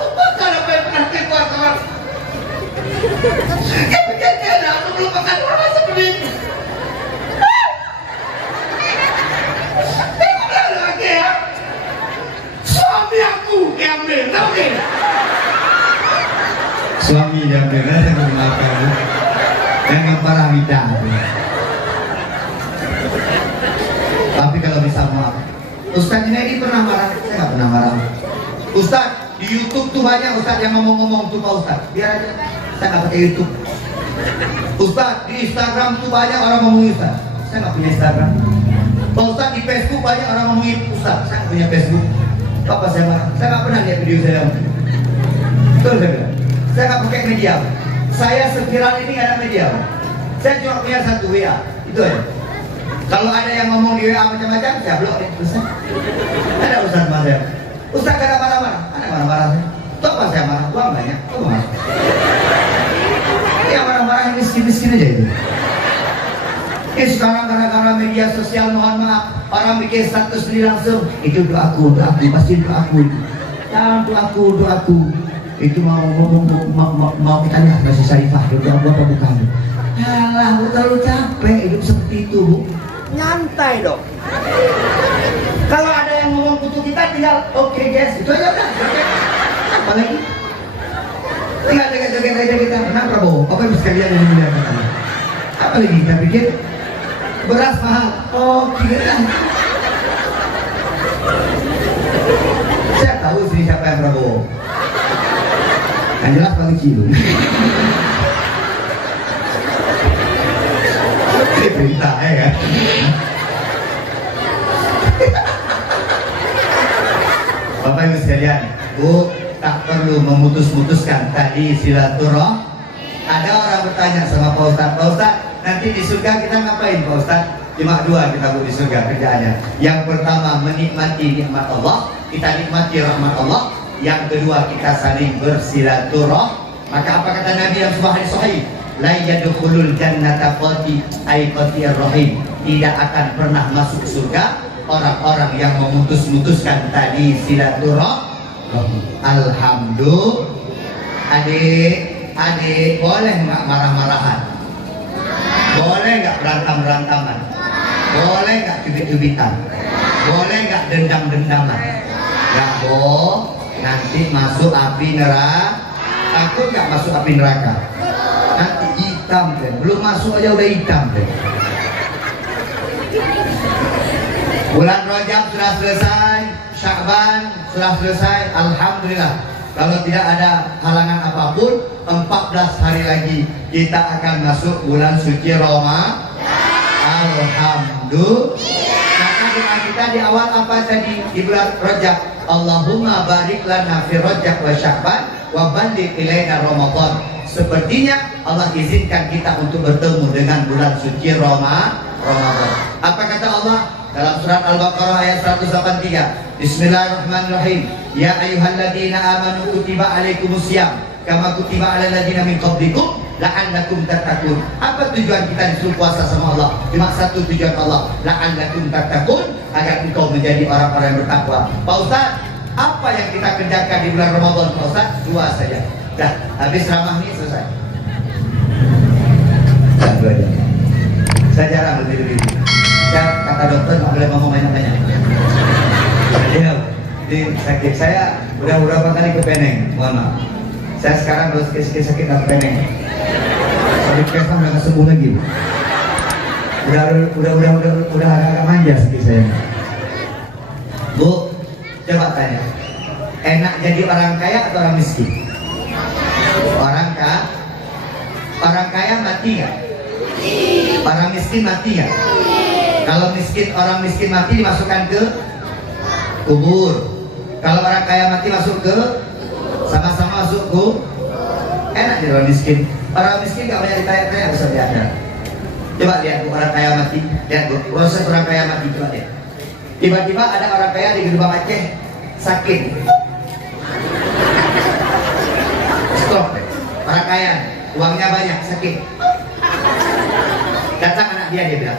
Lupakan apa yang pernah Ki buat kawan. Ya begini ada, aku melupakan orang seperti ini. Aku bilang lagi ya, suami aku yang ambil, tahu Ki? Suami yang benar saya memaafkan. Jangan parah lidah. Tapi kalau bisa maaf. Ustaz ini pernah marah? Saya nggak pernah marah. Ustaz di YouTube tuh banyak Ustaz yang ngomong-ngomong tuh Pak Ustaz. Biar aja. Saya nggak pakai YouTube. Ustaz, di Instagram tuh banyak orang ngomongin Ustaz. Saya nggak punya Instagram. Pak Ustaz, di Facebook banyak orang ngomongin Ustaz. Saya nggak punya Facebook. Apa saya marah? Saya nggak pernah lihat video saya. Betul saya bilang. Saya nggak pakai media. Saya seviral ini nggak ada media. Saya cuma punya satu WA. Itu aja. Kalau ada yang ngomong di WA macam-macam, saya blok deh. Ustaz. Ada Ustaz sama saya. Ustaz gak ada marah-marah. Ada marah-marah. Tahu apa saya marah? Uang banyak. Oh, marah. Yang marah-marah yang miskin-miskin aja itu. Sekarang gara-gara media sosial, mohon maaf, orang bikin status ini langsung itu doaku, pasti doaku. Jangan doaku. Itu mau kita lihat masih Syarifah, doa apa bukan? Alah, terlalu capek hidup seperti itu, Bu. Nyantai dong. Kalau ada yang ngomong kutu kita tinggal oke guys, itu aja udah. Apa lagi? Tinggal joget-joget aja kita. Kenapa Prabowo? Apa yang sekalian yang mulia katanya? Apa lagi? Kita pikir beras mahal. Oh, kita. Saya tahu sih siapa yang Prabowo. Yang jelas paling kilo. Ini perintah ya kan? Bapak Ibu sekalian, Bu, tak perlu memutus-mutuskan tadi silaturahmi. Ada orang bertanya sama Pak Ustadz, nanti di surga kita ngapain Pak Ustadz? Cuma dua kita Bu di surga kerjaannya. Yang pertama menikmati nikmat Allah, kita nikmati rahmat Allah. Yang kedua kita saling bersilaturahmi. Maka apa kata Nabi dalam sebuah hadis sahih? La yadkhulul jannata qati ay qatiyar rahim. Tidak akan pernah masuk surga orang-orang yang memutus-mutuskan tadi silaturahmi. Alhamdulillah. Adik boleh nggak marah-marahan? Boleh nggak berantem-berantaman? Boleh nggak cubit-cubitan? Boleh nggak dendam-dendaman? Nggak boleh. Nanti masuk api neraka. Takut nggak masuk api neraka? Nanti hitam deh. Belum masuk aja udah hitam deh. Bulan Rajab sudah selesai, Sya'ban sudah selesai, alhamdulillah. Kalau tidak ada halangan apapun, 14 hari lagi kita akan masuk bulan suci Ramadan. Alhamdulillah. Maka doa kita di awal apa tadi di bulan Rajab? Allahumma barik lana fi Rajab wa Sya'ban wa balligh ilaina Ramadan. Sepertinya Allah izinkan kita untuk bertemu dengan bulan suci Ramadan. Apa kata Allah? Dalam surat Al-Baqarah ayat 183. Bismillahirrahmanirrahim. Ya ayyuhalladzina amanu kutiba alaikumusiyam kama kutiba alal ladzina min qablikum la'allakum tattaqun. Apa tujuan kita disuruh puasa sama Allah? Cuma satu tujuan Allah, la'allakum tattaqun, agar engkau menjadi orang-orang yang bertakwa. Pak Ustaz, apa yang kita kerjakan di bulan Ramadan Pak Ustaz? Dua saja. Dah, habis ramah ini selesai. Dua aja. Saya jarang lebih-lebih. Saya kata dokter nggak boleh ngomong banyak-banyak. Jadi sakit saya udah berapa kali ke Peneng, mohon maaf. Saya sekarang kalau sakit ke Peneng. Sakit kesam udah nggak sembuh lagi. Udah agak manja sakit saya. Bu, coba tanya, enak jadi orang kaya atau orang miskin? Orang kaya mati nggak? Orang miskin mati nggak? Kalau orang miskin mati dimasukkan ke kubur. Kalau orang kaya mati masuk ke sama-sama masuk ke enak jadi orang miskin. Orang miskin nggak banyak ditanya-tanya bisa diada. Coba lihat orang kaya mati, lihat Bu, proses orang kaya mati coba lihat. Tiba-tiba ada orang kaya di Gerbang Aceh sakit. Stop. Orang kaya, uangnya banyak, sakit. Datang anak dia bilang,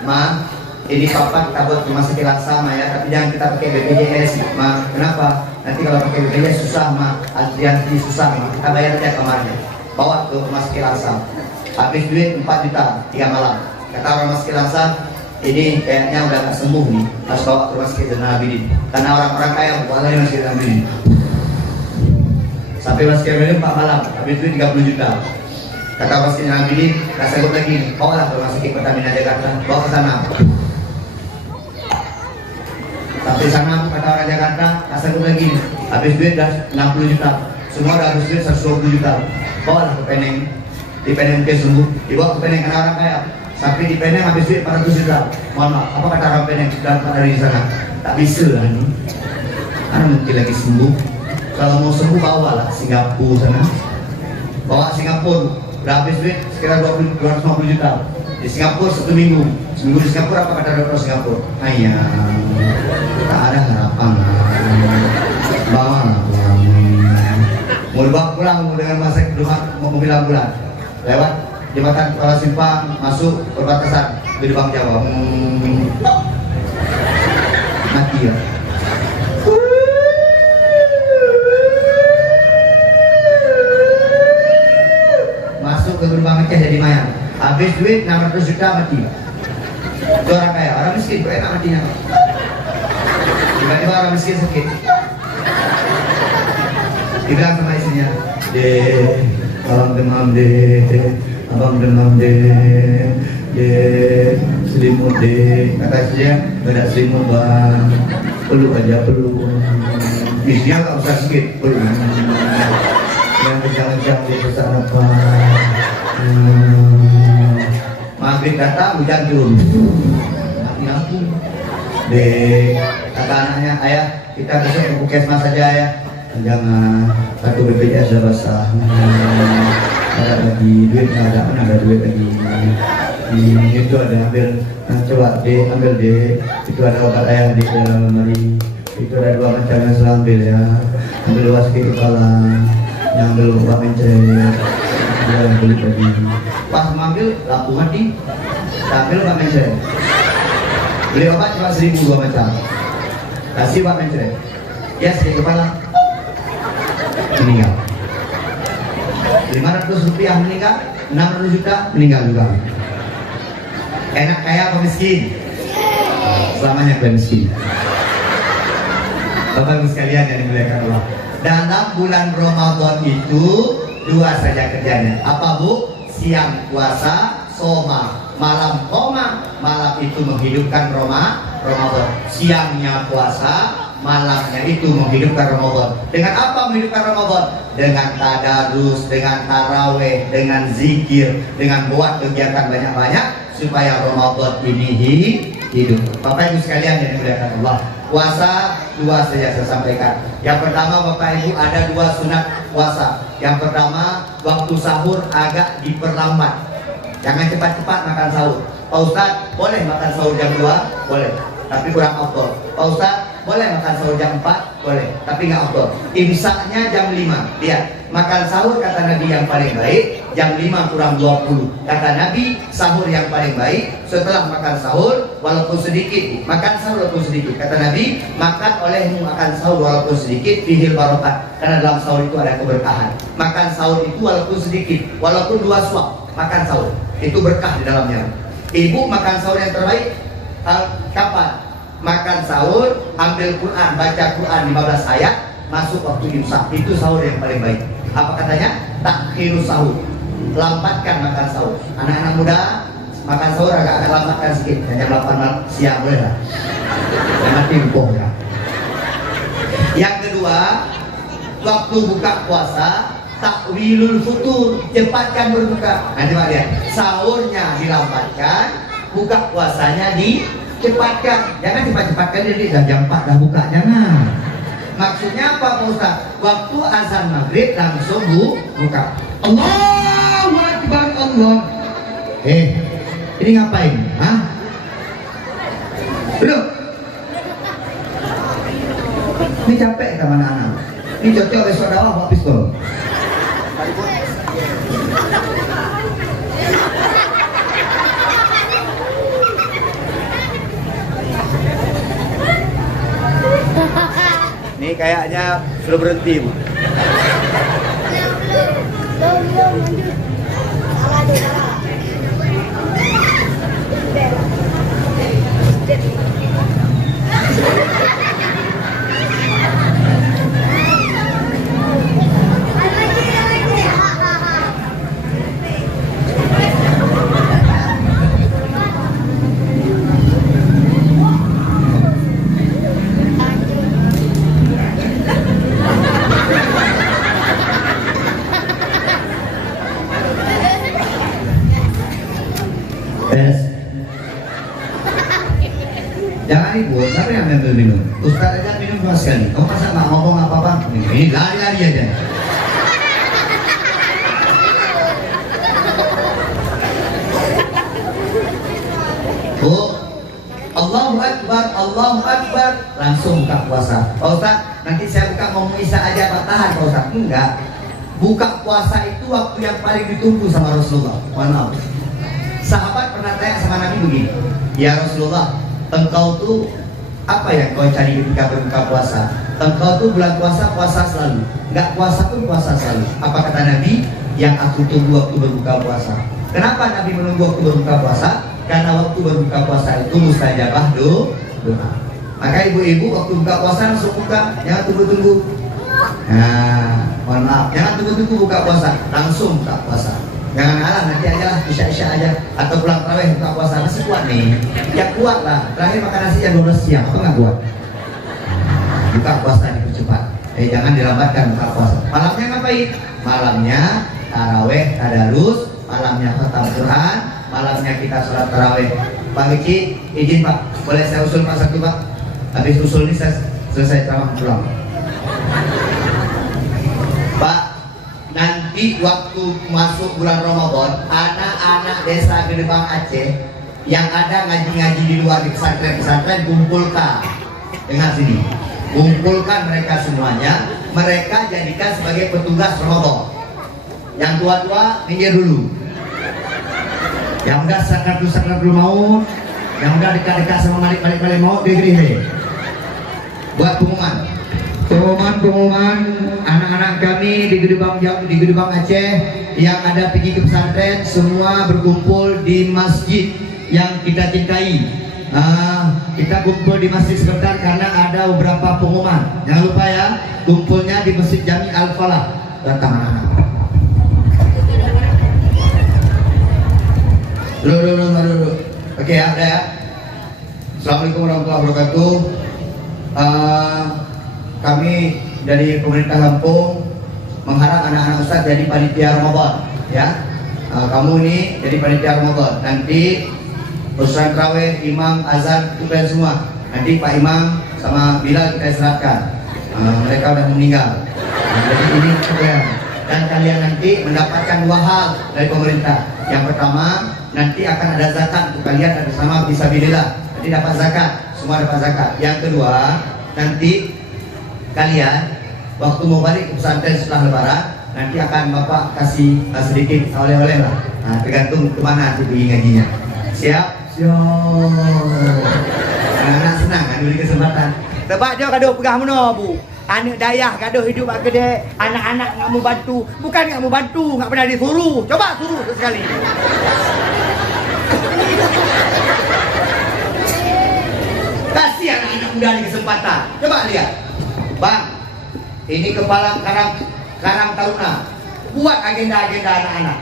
Ma, ini papa kita buat rumah sakit Laksama ya, tapi jangan kita pakai BPJS, Ma. Kenapa? Nanti kalau pakai BPJS susah, Ma. Antrian susah, Ma. Kita bayar aja kamarnya. Bawa ke rumah sakit Laksama. Habis duit 4 juta 3 malam. Kata orang rumah sakit Laksama, ini kayaknya udah gak sembuh nih. Harus bawa ke rumah sakit Zainal Abidin. Karena orang-orang kaya buat lagi rumah sakit Zainal Abidin. Sampai rumah sakit Zainal Abidin 4 malam. Habis duit 30 juta. Kata rumah sakit Zainal Abidin, gak sanggup lagi. Bawa lah ke rumah sakit Pertamina Jakarta. Bawa ke sana. Sampai sana kata orang Jakarta, gak sanggup lagi. Habis duit dah 60 juta. Semua udah habis duit 120 juta. Bawa lah ke Peneng. di Penang ke sembuh, dibawa ke Penang karena orang kaya. Sampai di Penang habis duit 400 juta. Mohon maaf, apa kata orang Penang sudah 4 hari di sana? Tak bisa lah ini. Karena mungkin lagi sembuh. Kalau mau sembuh bawa lah Singapura sana. Bawa Singapura, udah habis duit sekitar 250 juta. Di Singapura 1 minggu. Seminggu di Singapura apa kata dokter Singapura? Ayah, tak ada harapan. Bawa lah pulang. Mau dibawa pulang dengan masa mobil ambulan. Lewat jembatan Kuala Simpang masuk perbatasan di Bang Jawa. Mati ya. Masuk ke gerbang Mekah jadi mayat. Habis duit 600 juta mati. Itu orang kaya, orang miskin kok enak matinya. Tiba-tiba orang miskin sakit. Dibilang sama istrinya, "Dek, abang demam dek, abang demam dek, selimut dek." Kata istrinya, "Tidak selimut bang, peluk aja peluk." Istrinya nggak usah sakit, peluk. Yang kencang-kencang dia sesak nafas. Maghrib datang hujan turun. Mati lampu. Dek, kata anaknya, "Ayah, kita besok ke puskesmas saja ya." "Jangan, satu BPJS sudah basah. Ada lagi duit, ada duit lagi. Itu ada ambil, coba dek, ambil dek. Itu ada obat ayah di dalam lemari. Itu ada 2 macam yang saya ambil ya. Ambil luas sakit kepala, yang ambil obat mencret. Dia beli lagi. Pas mengambil lampu mati, ambil obat mencret. Beli obat cuma 1.000 2 macam. Kasih obat mencret. Ya sakit kepala. Meninggal. 500 rupiah meninggal, 600 juta meninggal juga. Enak kaya apa miskin? Selamanya kalian miskin. Bapak Ibu sekalian yang dimuliakan Allah. Dalam bulan Ramadan itu 2 saja kerjanya. Apa Bu? Siang puasa, soma, malam koma. Malam itu menghidupkan Ramadan. Siangnya puasa, malamnya itu menghidupkan Ramadan. Dengan apa menghidupkan Ramadan? Dengan tadarus, dengan taraweh, dengan zikir, dengan buat kegiatan banyak-banyak supaya Ramadan ini hidup. Bapak Ibu sekalian yang dimuliakan Allah, puasa 2 saja saya sampaikan. Yang pertama Bapak Ibu ada 2 sunat puasa. Yang pertama waktu sahur agak diperlambat. Jangan cepat-cepat makan sahur. Pak Ustaz, boleh makan sahur jam 2? Boleh, tapi kurang afdol. Pak Ustaz, boleh makan sahur jam 4? Boleh, tapi nggak afdol. Imsaknya jam 5. Lihat, makan sahur kata Nabi yang paling baik jam 5 kurang 20. Kata Nabi, sahur yang paling baik setelah makan sahur walaupun sedikit. Makan sahur walaupun sedikit. Kata Nabi, makan olehmu makan sahur walaupun sedikit fihil barokat. Karena dalam sahur itu ada keberkahan. Makan sahur itu walaupun sedikit, walaupun 2 suap makan sahur. Itu berkah di dalamnya. Ibu makan sahur yang terbaik kapan? Makan sahur, ambil Quran, baca Quran 15 ayat, masuk waktu imsak. Itu sahur yang paling baik. Apa katanya? Takhirus sahur. Lambatkan makan sahur. Anak-anak muda makan sahur agak lambatkan sedikit. Hanya 8 siang boleh lah. Jangan timpoh ya. Yang kedua, waktu buka puasa, takwilul futur, cepatkan berbuka. Nanti Pak lihat, sahurnya dilambatkan, buka puasanya dicepatkan. Jangan cepat-cepatkan jadi jam 4 dah buka, jangan. Maksudnya apa Pak Ustaz? Waktu azan maghrib langsung buka. Allahu Akbar Allah. Ini ngapain? Hah? Duduk. Ini capek sama anak-anak. Ini cocok besok dakwah bawa pistol. Ini kayaknya sudah berhenti Bu. Jangan ribut, siapa yang ambil minum? Ustaz aja minum dua sekali. Kamu masa nggak ngomong apa-apa? Ini lari-lari aja. Oh, Allahu Akbar, langsung buka puasa. Pak Ustaz, nanti saya buka ngomong Isya aja, Pak, tahan Pak Ustaz. Enggak. Buka puasa itu waktu yang paling ditunggu sama Rasulullah. Mohon maaf. Sahabat pernah tanya sama Nabi begini, ya Rasulullah, engkau tuh apa yang kau cari ketika berbuka puasa? Engkau tuh bulan puasa, puasa selalu. Enggak puasa pun puasa selalu. Apa kata Nabi? Yang aku tunggu waktu berbuka puasa. Kenapa Nabi menunggu waktu berbuka puasa? Karena waktu berbuka puasa itu mustajabah doa. Maka ibu-ibu waktu buka puasa langsung buka, jangan tunggu-tunggu. Nah, mohon maaf, jangan tunggu-tunggu buka puasa, langsung buka puasa. Jangan ngalah, nanti aja lah, isya-isya aja. Atau pulang tarawih buka puasa, masih kuat nih. Ya kuat lah, terakhir makan nasi jam 12 siang, apa nggak kuat? Buka puasa dipercepat. Jangan dilambatkan buka puasa. Malamnya ngapain? Malamnya tarawih, tadarus, malamnya khatam Quran, malamnya kita sholat tarawih. Pak Geki, izin Pak, boleh saya usul Pak satu Pak? Habis usul ini saya selesai ceramah pulang. Pak, nanti waktu masuk bulan Ramadan, anak-anak desa Gedebang Aceh yang ada ngaji-ngaji di luar di pesantren-pesantren kumpulkan. Dengar sini, kumpulkan mereka semuanya, mereka jadikan sebagai petugas Ramadan. Yang tua-tua minggir dulu. Yang udah sakrat dulu mau, yang udah dekat-dekat sama balik mau, diri. Buat pengumuman anak-anak kami di Gedebang Aceh yang ada pergi ke pesantren, semua berkumpul di masjid yang kita cintai. Kita kumpul di masjid sebentar karena ada beberapa pengumuman. Jangan lupa ya, kumpulnya di Masjid Jami Al-Falah. Datang anak-anak. Dulu. Oke ya, udah ya. Assalamualaikum warahmatullahi wabarakatuh. Kami dari pemerintah Lampung mengharap anak-anak Ustadz jadi panitia Ramadan, ya. Kamu ini jadi panitia Ramadan. Nanti urusan tarawih, imam, azan, itu kalian semua. Nanti Pak Imam sama Bilal kita istirahatkan. Mereka udah meninggal. Jadi ini kalian. Dan kalian nanti mendapatkan dua hal dari pemerintah. Yang pertama, nanti akan ada zakat untuk kalian dan bersama fisabilillah. Nanti dapat zakat, semua dapat zakat. Yang kedua, nanti kalian waktu mau balik ke pesantren setelah lebaran, nanti akan Bapak kasih sedikit oleh-oleh lah. Tergantung kemana nanti pergi ngajinya. Siap? Anak-anak senang kan beri kesempatan. Sebab dia gaduh pegah mana bu? Anak dayah gaduh hidup kat kedai. Anak-anak nak mau bantu. Bukan nak mau bantu, nak pernah disuruh. Coba suruh sekali. Kasih anak-anak muda ni kesempatan. Coba lihat. Bang, ini kepala Karang Taruna. Buat agenda-agenda anak-anak.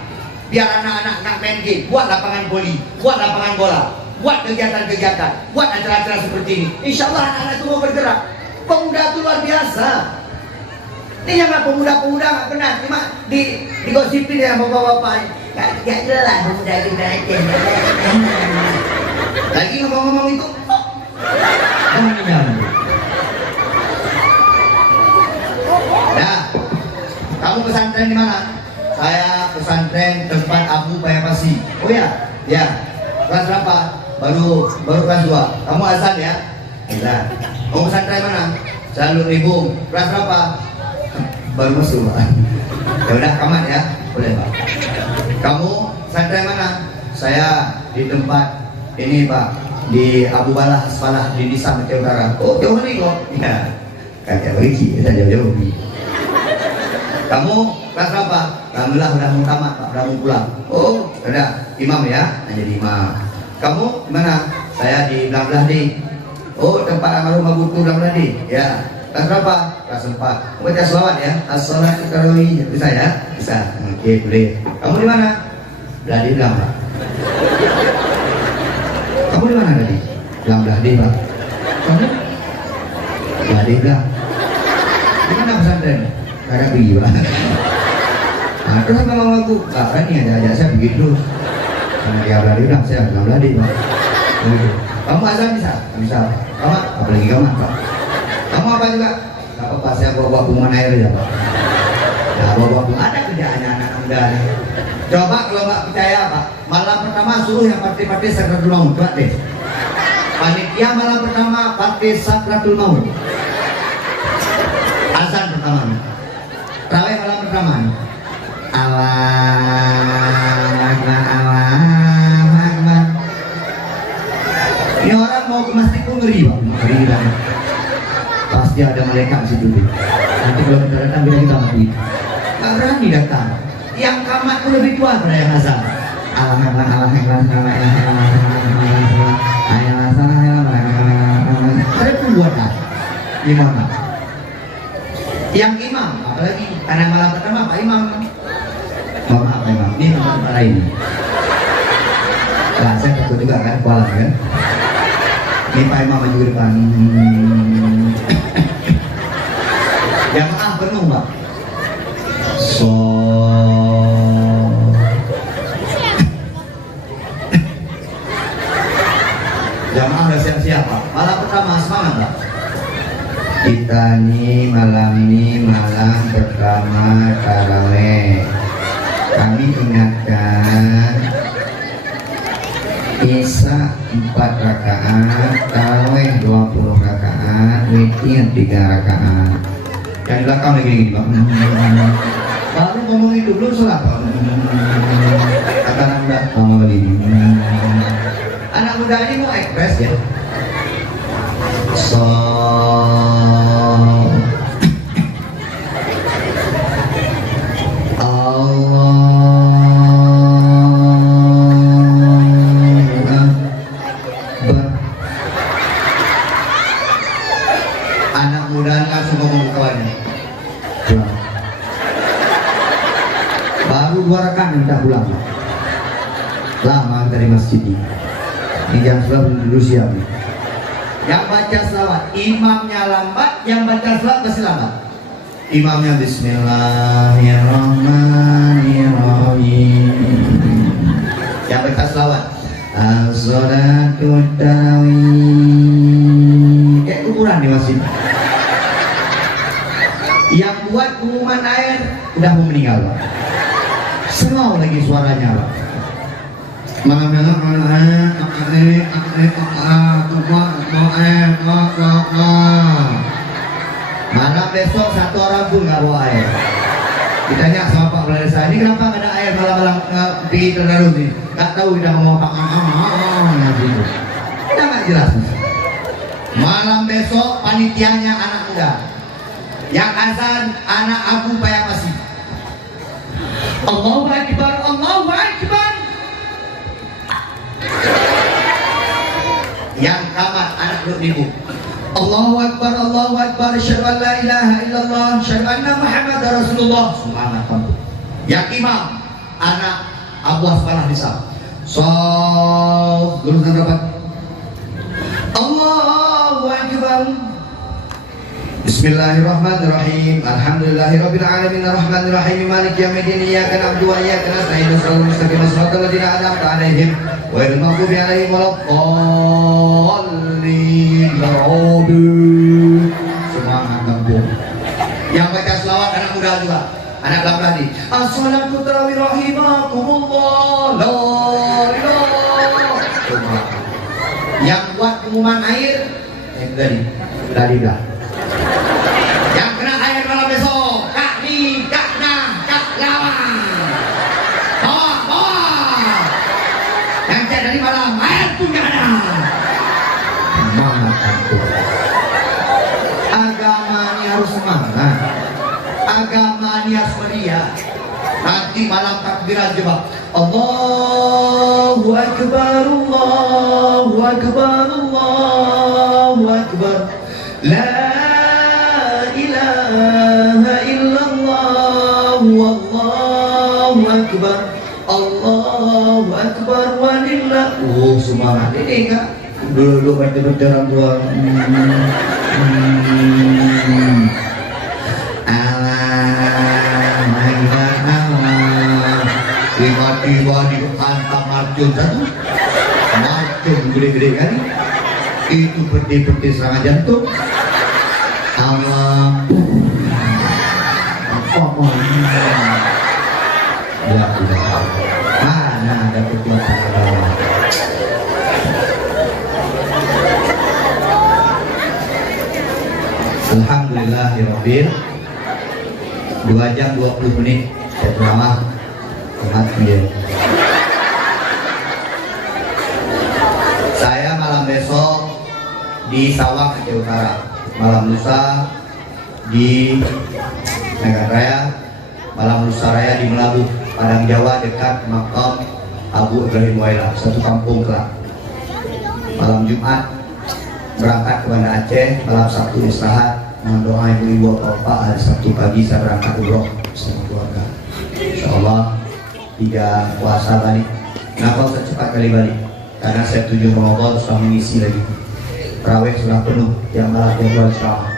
Biar anak-anak nak main game. Buat lapangan voli, buat lapangan bola, buat kegiatan-kegiatan, buat acara-acara seperti ini. Insya Allah anak-anak itu mau bergerak. Pemuda itu luar biasa. Ini yang pemuda-pemuda nggak pernah, cuma digosipin ya bapak-bapak. Gak jelas pemuda kita aja. Lagi ngomong-ngomong itu, nah, kamu pesantren di mana? Saya pesantren tempat Abu Bayapasi. Oh ya, kelas berapa? Baru kelas 2. Kamu azan ya? Azan. Kamu pesantren mana? Saya Nur Ibu. Kelas berapa? Baru masuk Pak. Ya udah kamat ya, boleh Pak. Kamu pesantren mana? Saya di tempat ini Pak, di Abu Balah Asfalah di Desa Aceh Utara. Oh jauh nih kok? Ya, kakek Riki, kita jauh-jauh. Kamu kelas berapa? Alhamdulillah udah mau tamat Pak, udah mau pulang. Oh, udah imam ya, jadi imam. Kamu mana? Saya di Belah di. Oh, tempat almarhum Abu Tu Belah di. Ya. Kelas berapa? Kelas 4. Baca selawat ya. As-salatu tarawih. Bisa ya? Bisa. Oke, boleh. Kamu di mana? Belah di Belah Pak. Kamu di mana tadi? Belah di Pak. Kamu? Belah di Belah. Di mana pesantren? Ada pergi Pak. Nah, terus memang aku kakak nih ajak saya begitu terus. Karena dia berlari udah saya nggak berlari Pak. Kamu azan bisa? Bisa. Kamu apalagi kamu apa? Kamu apa juga? Gak apa-apa, saya bawa bunga air ya Pak. Nah, bawa bunga ada kerjaannya anak muda nih. Coba kalau nggak percaya Pak, malam pertama suruh yang partai-partai Sakratul Maut, coba deh. Panitia malam pertama partai Sakratul Maut. Azan pertama nih. Raweh malam pertama nih. Allah. Ini orang mau ke masjid pun ngeri Pak, ngeri banget. Pasti ada malaikat di situ. Nanti kalau kita datang kita mati. Gak berani datang. Yang kamat pun lebih tua pada yang azan. Ada perbuatan gimana? Yang imam, apalagi karena malam pertama Pak Imam. Mohon maaf Pak Imam, ini tempat lain. Lah saya takut juga kan kualat kan. Ini Pak Imam maju ke depan. Jamaah penuh Pak. Jamaah udah siap-siap Pak. Malam pertama semangat Pak. Kita nih malam ini malam pertama taraweh. Kami ingatkan Isya 4 rakaat, taraweh 20 rakaat, witir 3 rakaat. Yang di belakang lagi gini Pak. Baru ngomong itu belum sholat Pak. Kata anak muda sama ini. Anak muda ini mau ekspres ya. Anak muda langsung ngomong ke kawannya. Baru 2 rakaat minta pulang. Lama dari masjid ini. Ini jam 11 dulu siap. Yang baca selawat, imamnya lambat, yang baca selawat masih lambat. Imamnya Bismillahirrahmanirrahim. Yang baca selawat, as-salatu tarawih. Kayak kuburan di masjid. Yang buat pengumuman air udah mau meninggal Pak. Semua lagi suaranya Pak. Mana besok satu orang pun nggak bawa air. Ditanya sama Pak Kepala Desa, ini kenapa nggak ada air malam-malam di Terdaru nih? Nggak tahu udah ngomong Pak gitu. Kita nggak jelas. Malam besok panitianya anak muda. Yang azan anak Abu Payapasi. Allahu Akbar, Allahu Akbar. Yang kamat anak ibu. Allahu Akbar, Allahu Akbar, asyhadu an la ilaha illallah, asyhadu anna Muhammadar Rasulullah. Subhanallah. Yang imam anak Abu Asfalah Nisa. Gulusan rapat. Allahu Akbar. Bismillahirrahmanirrahim. Alhamdulillahirabbil alamin arrahmanir rahim maliki yaumiddin iyyaka na'budu wa iyyaka nasta'in ihdinas mustaqim shiratal ladzina an'amta 'alaihim ghairil maghdubi 'alaihim waladdallin. Semangat kampung. Yang baca selawat anak muda juga. Anak laki-laki. As-salatu tarawih rahimakumullah. La ilaha. Yang buat pengumuman air tadi dah. Yang kena air malam besok, Kak Ni, Kak Nah, Kak Lawan. Bawa. Yang cek dari malam, air pun gak ada. Semangat kampung. Agama ini harus semangat. Agama ini harus meriah. Nanti malam takbiran coba. Allahu Akbar, Allahu Akbar, Allahu Akbar. La ilaha illallah, wallahu akbar, Allahu akbar walillah. Semangat ini Kak. Dulu baca-baca orang tua. Tiba-tiba dihantam marcun satu. Marcun gede-gede kan. Itu peti-peti serangan jantung. Allah. Apa ya udah. Mana ada kekuatan Allah. Alhamdulillahirabbil 2 jam 20 menit setelah Ahmad Mil. Saya malam besok di Sawang Aceh Utara, malam lusa di Medan Raya, malam lusa raya di Melabuh, Padang Jawa dekat makam Abu Ibrahim Waila, satu kampung kelak. Malam Jumat berangkat ke Banda Aceh, malam Sabtu istirahat, mohon doa ibu-ibu bapak. Hari Sabtu pagi saya berangkat umroh bersama keluarga. Insyaallah 3 puasa balik. Kenapa secepat kali balik? Karena saya 7 Ramadan sudah mengisi lagi. Tarawih sudah penuh, yang malam yang insyaallah.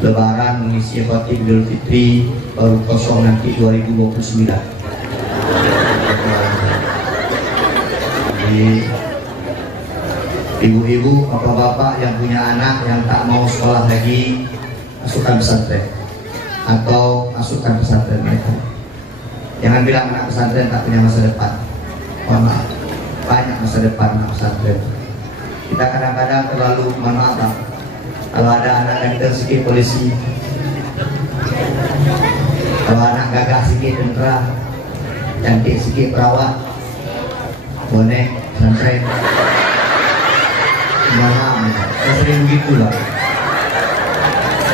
Lebaran mengisi khotib Idul Fitri baru kosong nanti 2029. Jadi ibu-ibu, bapak-bapak yang punya anak yang tak mau sekolah lagi, masukkan pesantren atau masukkan pesantren mereka. Jangan bilang anak pesantren tak punya masa depan. Mohon maaf, banyak masa depan anak pesantren. Kita kadang-kadang terlalu menolak. Kalau ada anak ganteng sedikit polisi, kalau anak gagah sedikit tentara, cantik sedikit perawat, bonek pesantren. Maaf, saya sering begitu lah.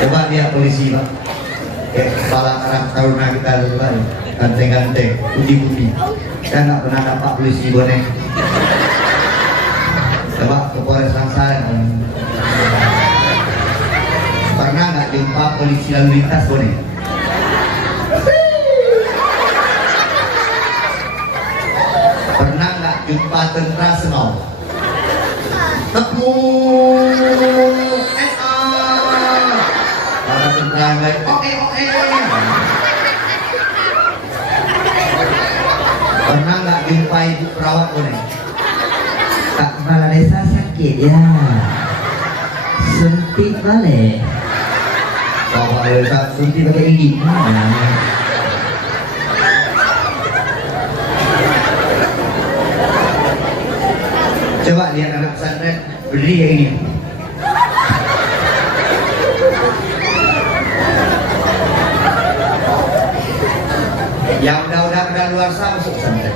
Coba lihat polisi pak, kepala Karang Taruna kita coba nih, ganteng-ganteng, putih-putih. Saya nggak pernah dapat polisi bonek. Coba ke Polres Tangsel, pernah nggak jumpa polisi lalu lintas bonek? Pernah nggak jumpa tentara senol? Tepuk para tentara baik oke. Pernah nggak jumpa ibu perawat bonek? Tak, kepala desa sakit ya, suntik balik. Kepala desa suntik pakai gigi. Coba lihat anak pesantren berdiri kayak gini. Yang udah kedaluarsa masuk pesantren,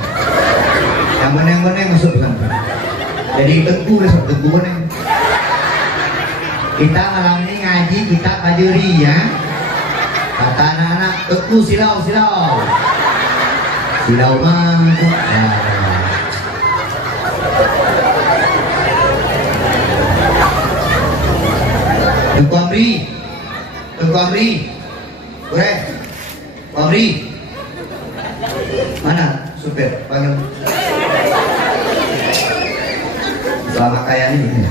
yang meneng-meneng masuk pesantren. Jadi tengku besok, tengku meneng. Kita malam ini ngaji kitab Ajuri ya. Kata anak-anak, tengku silau mah. Tengku Amri, Amri, mana supir? Panggil. Selama kayak ini.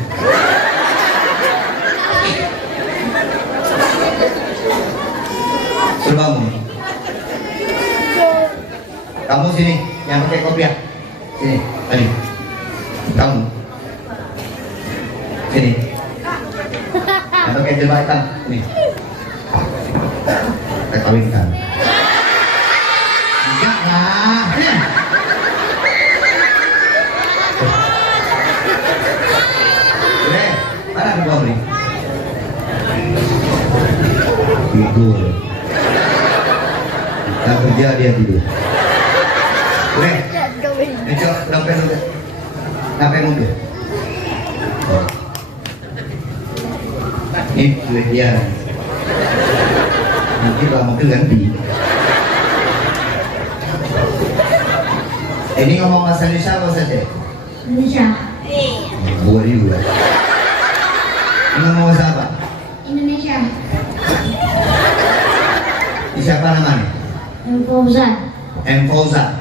Suruh bangun. Kamu sini, yang pakai kopiah. Sini, tadi. Kamu. Sini. Yang pakai jilbab hitam. Ini. Kita kawinkan. Enggak lah. Mana aku beli? Tidur. Kita kerja dia tidur. Boleh? Coba dompet dulu. Sampai mundur. Ini duit dia. Nanti kalau mobil ganti. Ini ngomong bahasa Indonesia apa saja? Indonesia. Boleh juga. Ini ngomong bahasa apa? Indonesia. Ini siapa namanya? Fauzan.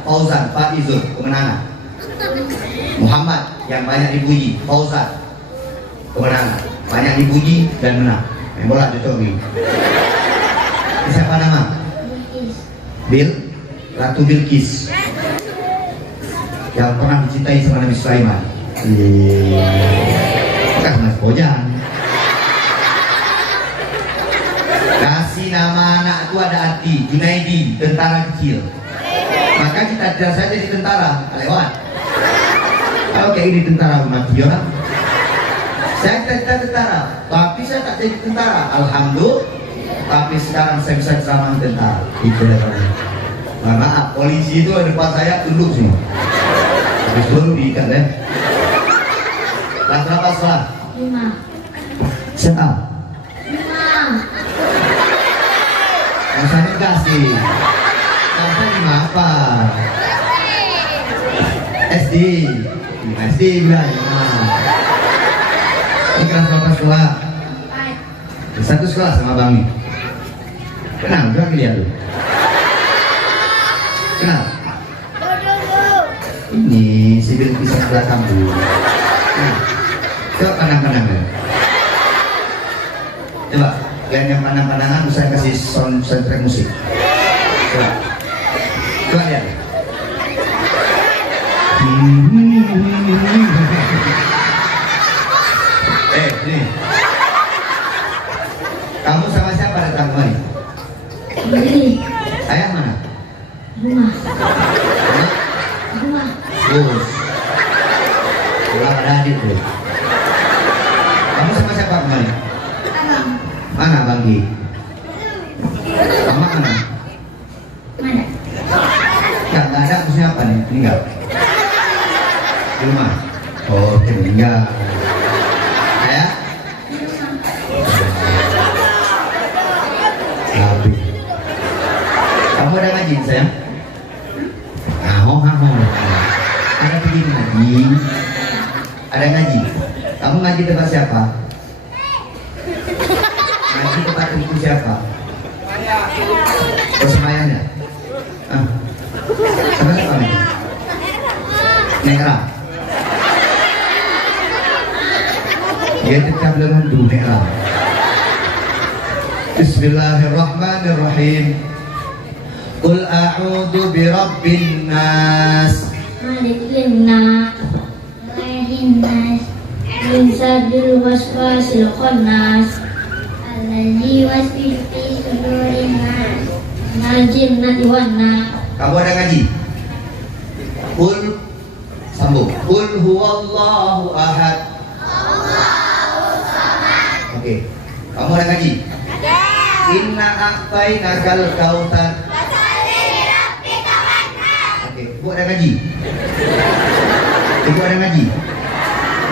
Fauzan, Faizul, kemenangan. Muhammad yang banyak dipuji, Fauzan, kemenangan. Banyak dipuji dan menang. Main bola cocok ini. Ini siapa nama? Ratu Bilqis. Yang pernah dicintai sama Nabi Sulaiman. Bukan Mas Bojan. Kasih nama anakku ada arti, Junaidi, tentara kecil. Maka cita-cita saya jadi tentara, lewat. Kalau kayak ini tentara mati orang. Saya cita-cita tentara, tapi saya tak jadi tentara. Alhamdulillah. Tapi sekarang saya bisa ceramah tentara. Itu ya. Maaf, polisi itu depan saya tunduk semua. Habis baru diikat ya. Kelas berapa sekolah? 5. Siapa? 5. Yang saya kasih. Kamu lima apa? SD. SD bilang. Ini kelas berapa sekolah? 4. Satu sekolah sama Bang ini. Kenal juga lihat tuh. Kenal? Ini si Bilkis yang belakang tuh. Nah, coba pandang-pandang ya. Coba, kalian yang pandang-pandangan saya kasih soundtrack musik. Coba, coba lihat. Ini. Kamu sama siapa datang kemari? Beli. Ayah mana? Rumah. Hah? Rumah. Bus. Pulang ada adik tuh. Kamu sama siapa kemari? Abang. Mana Bang Gi? Mama mana? Mana? Nggak ada, aku siapa nih? Meninggal? Di rumah? Oh, meninggal. Ayah? Habis. Kamu ada ngaji sayang? Ada pergi ngaji? Ada ngaji? Kamu ngaji tempat siapa? Ngaji tempat ibu siapa? Oh, semayanya? Ah. Sama siapa nih? Nekra? Dia tetap dengan dua Nekra. Bismillahirrahmanirrahim. Qul a'udzu birabbin nas. Malikin nas. Malikin nas. Min syarril waswasil khannas. Allazi waswisu fi sudurin nas. Minal jinnati wan nas. Kamu ada ngaji? Qul sambung. Qul huwallahu ahad. Oke. Kamu ada ngaji? Ada. Inna a'tainakal kautsar. Oke, Ibu ada ngaji? Ibu ada ngaji?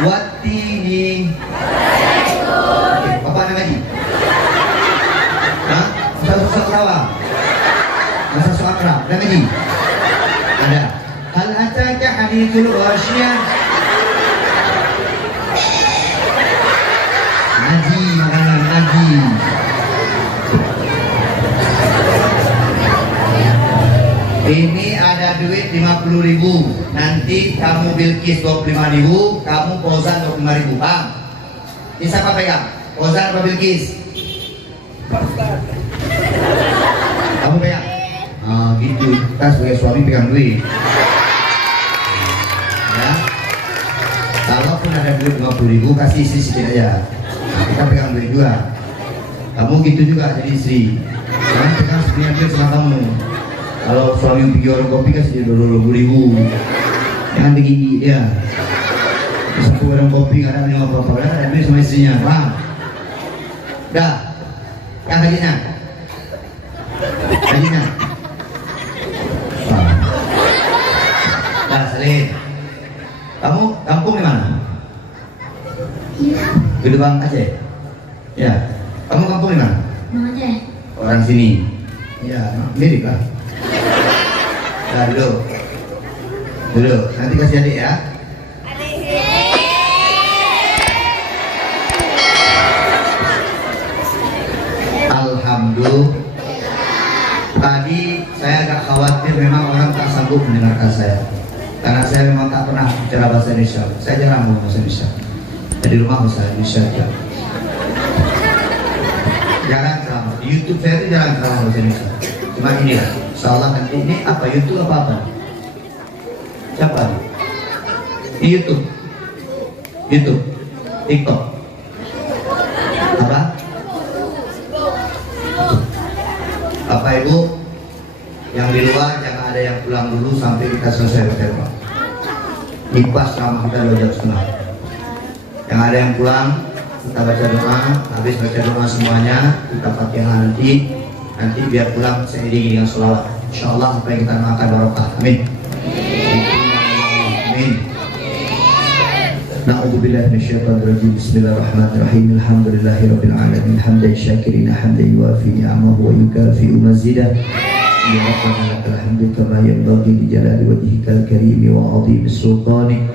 Watini. Oke, Bapak ada ngaji? Hah? Masa Kerawang? Masa Akrab? Ada ngaji? Ada. Hal ataka hadithul ghasyiyah. Ngaji, makanan ngaji. Ini ada duit 50.000. Nanti kamu Bilkis 25.000, kamu Fauzan 25.000. Bang, ini siapa pegang? Fauzan atau Bilkis? Kamu pegang? Ah gitu. Kita sebagai suami pegang duit. Ya. Kalaupun ada duit 50.000, kasih istri sedikit aja. Nah, kita pegang duit juga. Kamu gitu juga jadi istri. Jangan pegang sepian duit sama kamu. Kalau suami pergi orang kopi kasih dia 20.000. Jangan begini dia. Satu orang kopi nggak ada minum apa-apa, ada duit sama istrinya, paham? Dah, kan gajinya? Gajinya? Paham? Dah, Salih. Kamu kampung di mana? Gedebang Aceh. Ya. Kamu kampung di mana? Aceh. Orang sini. Ya, mirip lah. Nah, dulu. Nanti kasih adik ya. Alhamdulillah. Tadi saya agak khawatir memang orang tak sanggup mendengarkan saya. Karena saya memang tak pernah bicara bahasa Indonesia. Saya jarang ngomong bahasa Indonesia. Di rumah bahasa Indonesia aja. Jarang ceramah. Di YouTube saya itu jarang ceramah bahasa Indonesia. Cuma ini lah. Insyaallah nanti ini apa YouTube apa? Siapa? Ini YouTube, TikTok. Bapak Ibu yang di luar jangan ada yang pulang dulu sampai kita selesai berdoa. Ikhlas sama kita 2 jam setengah. Yang ada yang pulang kita baca doa, habis baca doa semuanya kita Fatihah nanti biar pulang seiring dengan sholawat. Insyaallah apa yang kita makan barokah. Amin. Amin. Na'udzubillahi minasyaitonir rajim. Bismillahirrahmanirrahim. Alhamdulillahirabbil alamin. Hamdan syakirin hamdan yuwafi ni'amahu wa yukafi'u mazidah. Ya Rabbana lakal hamdu kama yanbaghi li jalali wajhikal karim wa 'azimi sultanik.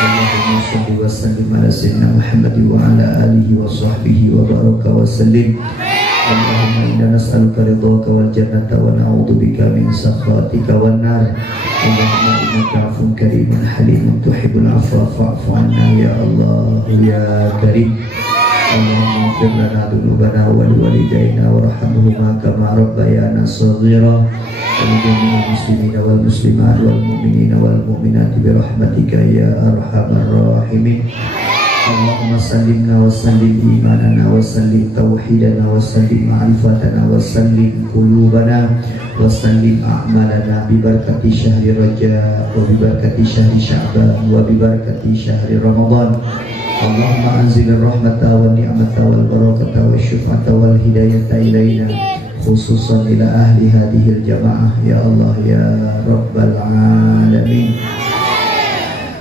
Allahumma shalli wa sallim ala sayyidina Muhammad wa ala alihi wa sahbihi wa baraka wa sallim. Allahumma inna nas'aluka ridhaka wal jannata wa na'udzubika min sakhatika wan nar. Allahumma innaka 'afuwwun karimun halimun tuhibbul 'afwa fa'fu 'anna ya Allah ya Karim. Allahumma ighfir lana dhunubana wa liwalidayna warhamhuma kama rabbayana shaghira. ولجميع المسلمين والمسلمات والمؤمنين والمؤمنات برحمتك يا أرحم الراحمين. اللهم سلمنا وسلم إيماننا وسلم توحيدنا وسلم معرفتنا وسلم قلوبنا وسلم أعمالنا ببركة شهر رجاء وببركة شهر شعبان وببركة شهر رمضان. اللهم أنزل الرحمة والنعمة والبركة والشفعة والهداية إلينا khususan ila ahli hadhil jamaah ya Allah ya Rabbal alamin.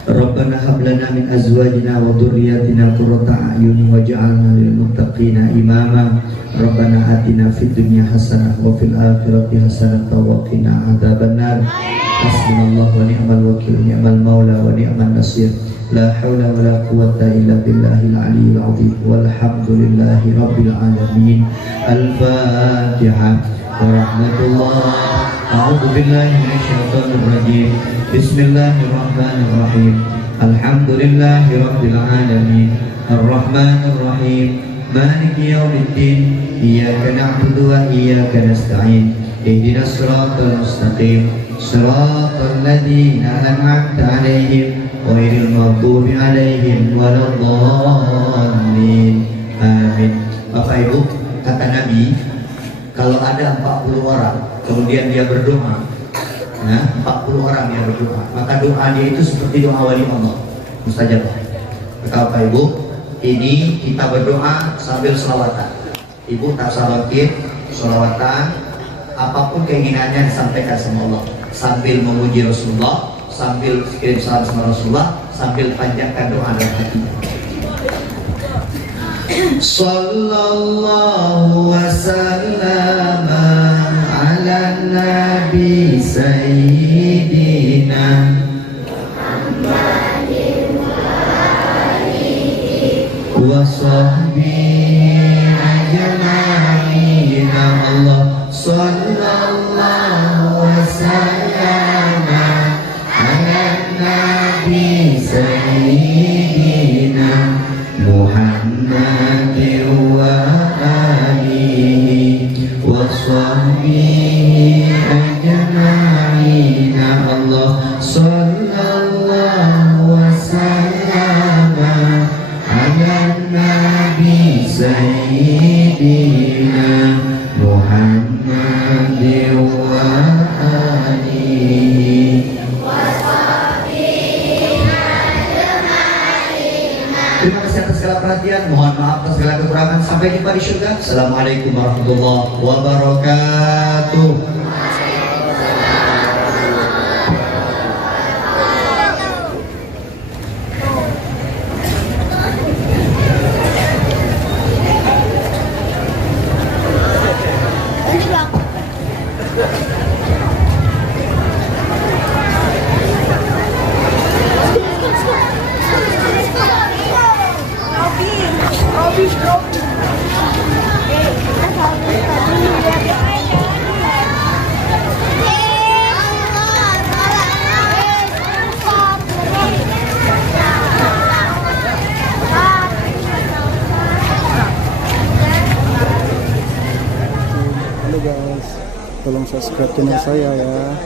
Rabbana hab lana min azwajina wa dhurriyyatina qurrata a'yun waj'alna lil muttaqina imama. Rabbana atina fid dunya hasanah wa fil akhirati hasanah wa qina adzabannar. Hasbunallahu wa ni'mal wakeel, ni'mal maula wa ni'man nasir. La haula wa la quwwata illa billahil aliyyil azim. Walhamdulillahi rabbil alamin. Al-Fatihah. Warahmatullah. A'udzu billahi minasyaitonir rajim. Bismillahirrahmanirrahim. Alhamdulillahi rabbil alamin. Arrahmanir rahim. Maliki yaumiddin. Iyyaka na'budu wa iyyaka nasta'in. Ihdinas siratal mustaqim. Siratal ladzina an'amta 'alaihim ghairil maghdubi 'alaihim waladdallin. Amin. Bapak Ibu, kata Nabi, kalau ada 40 orang kemudian dia berdoa, nah 40 orang yang berdoa, maka doa dia itu seperti doa wali Allah, mustajabah. Kata Bapak Ibu, ini kita berdoa sambil selawatan. Ibu tak salawat, selawatan, apapun keinginannya disampaikan sama Allah, sambil memuji Rasulullah, sambil kirim salam sama Rasulullah, sambil panjatkan doa dalam hatinya. Sallallahu wasallam ala nabi sayyidina Muhammadin wa sahbihi ajma'in. Allah sallallahu wasallam ala nabi sayyidina Muhammadin wa alihi wa sahbihi ajma'in. Allah sallallahu wasallam ala nabi sayyidina Muhammadin wa alihi wa sahbihi ajma'in. Terima kasih atas segala perhatian, mohon maaf atas segala kekurangan. Sampai jumpa di surga. Assalamualaikum warahmatullahi wabarakatuh. Halo guys, tolong subscribe channel saya ya.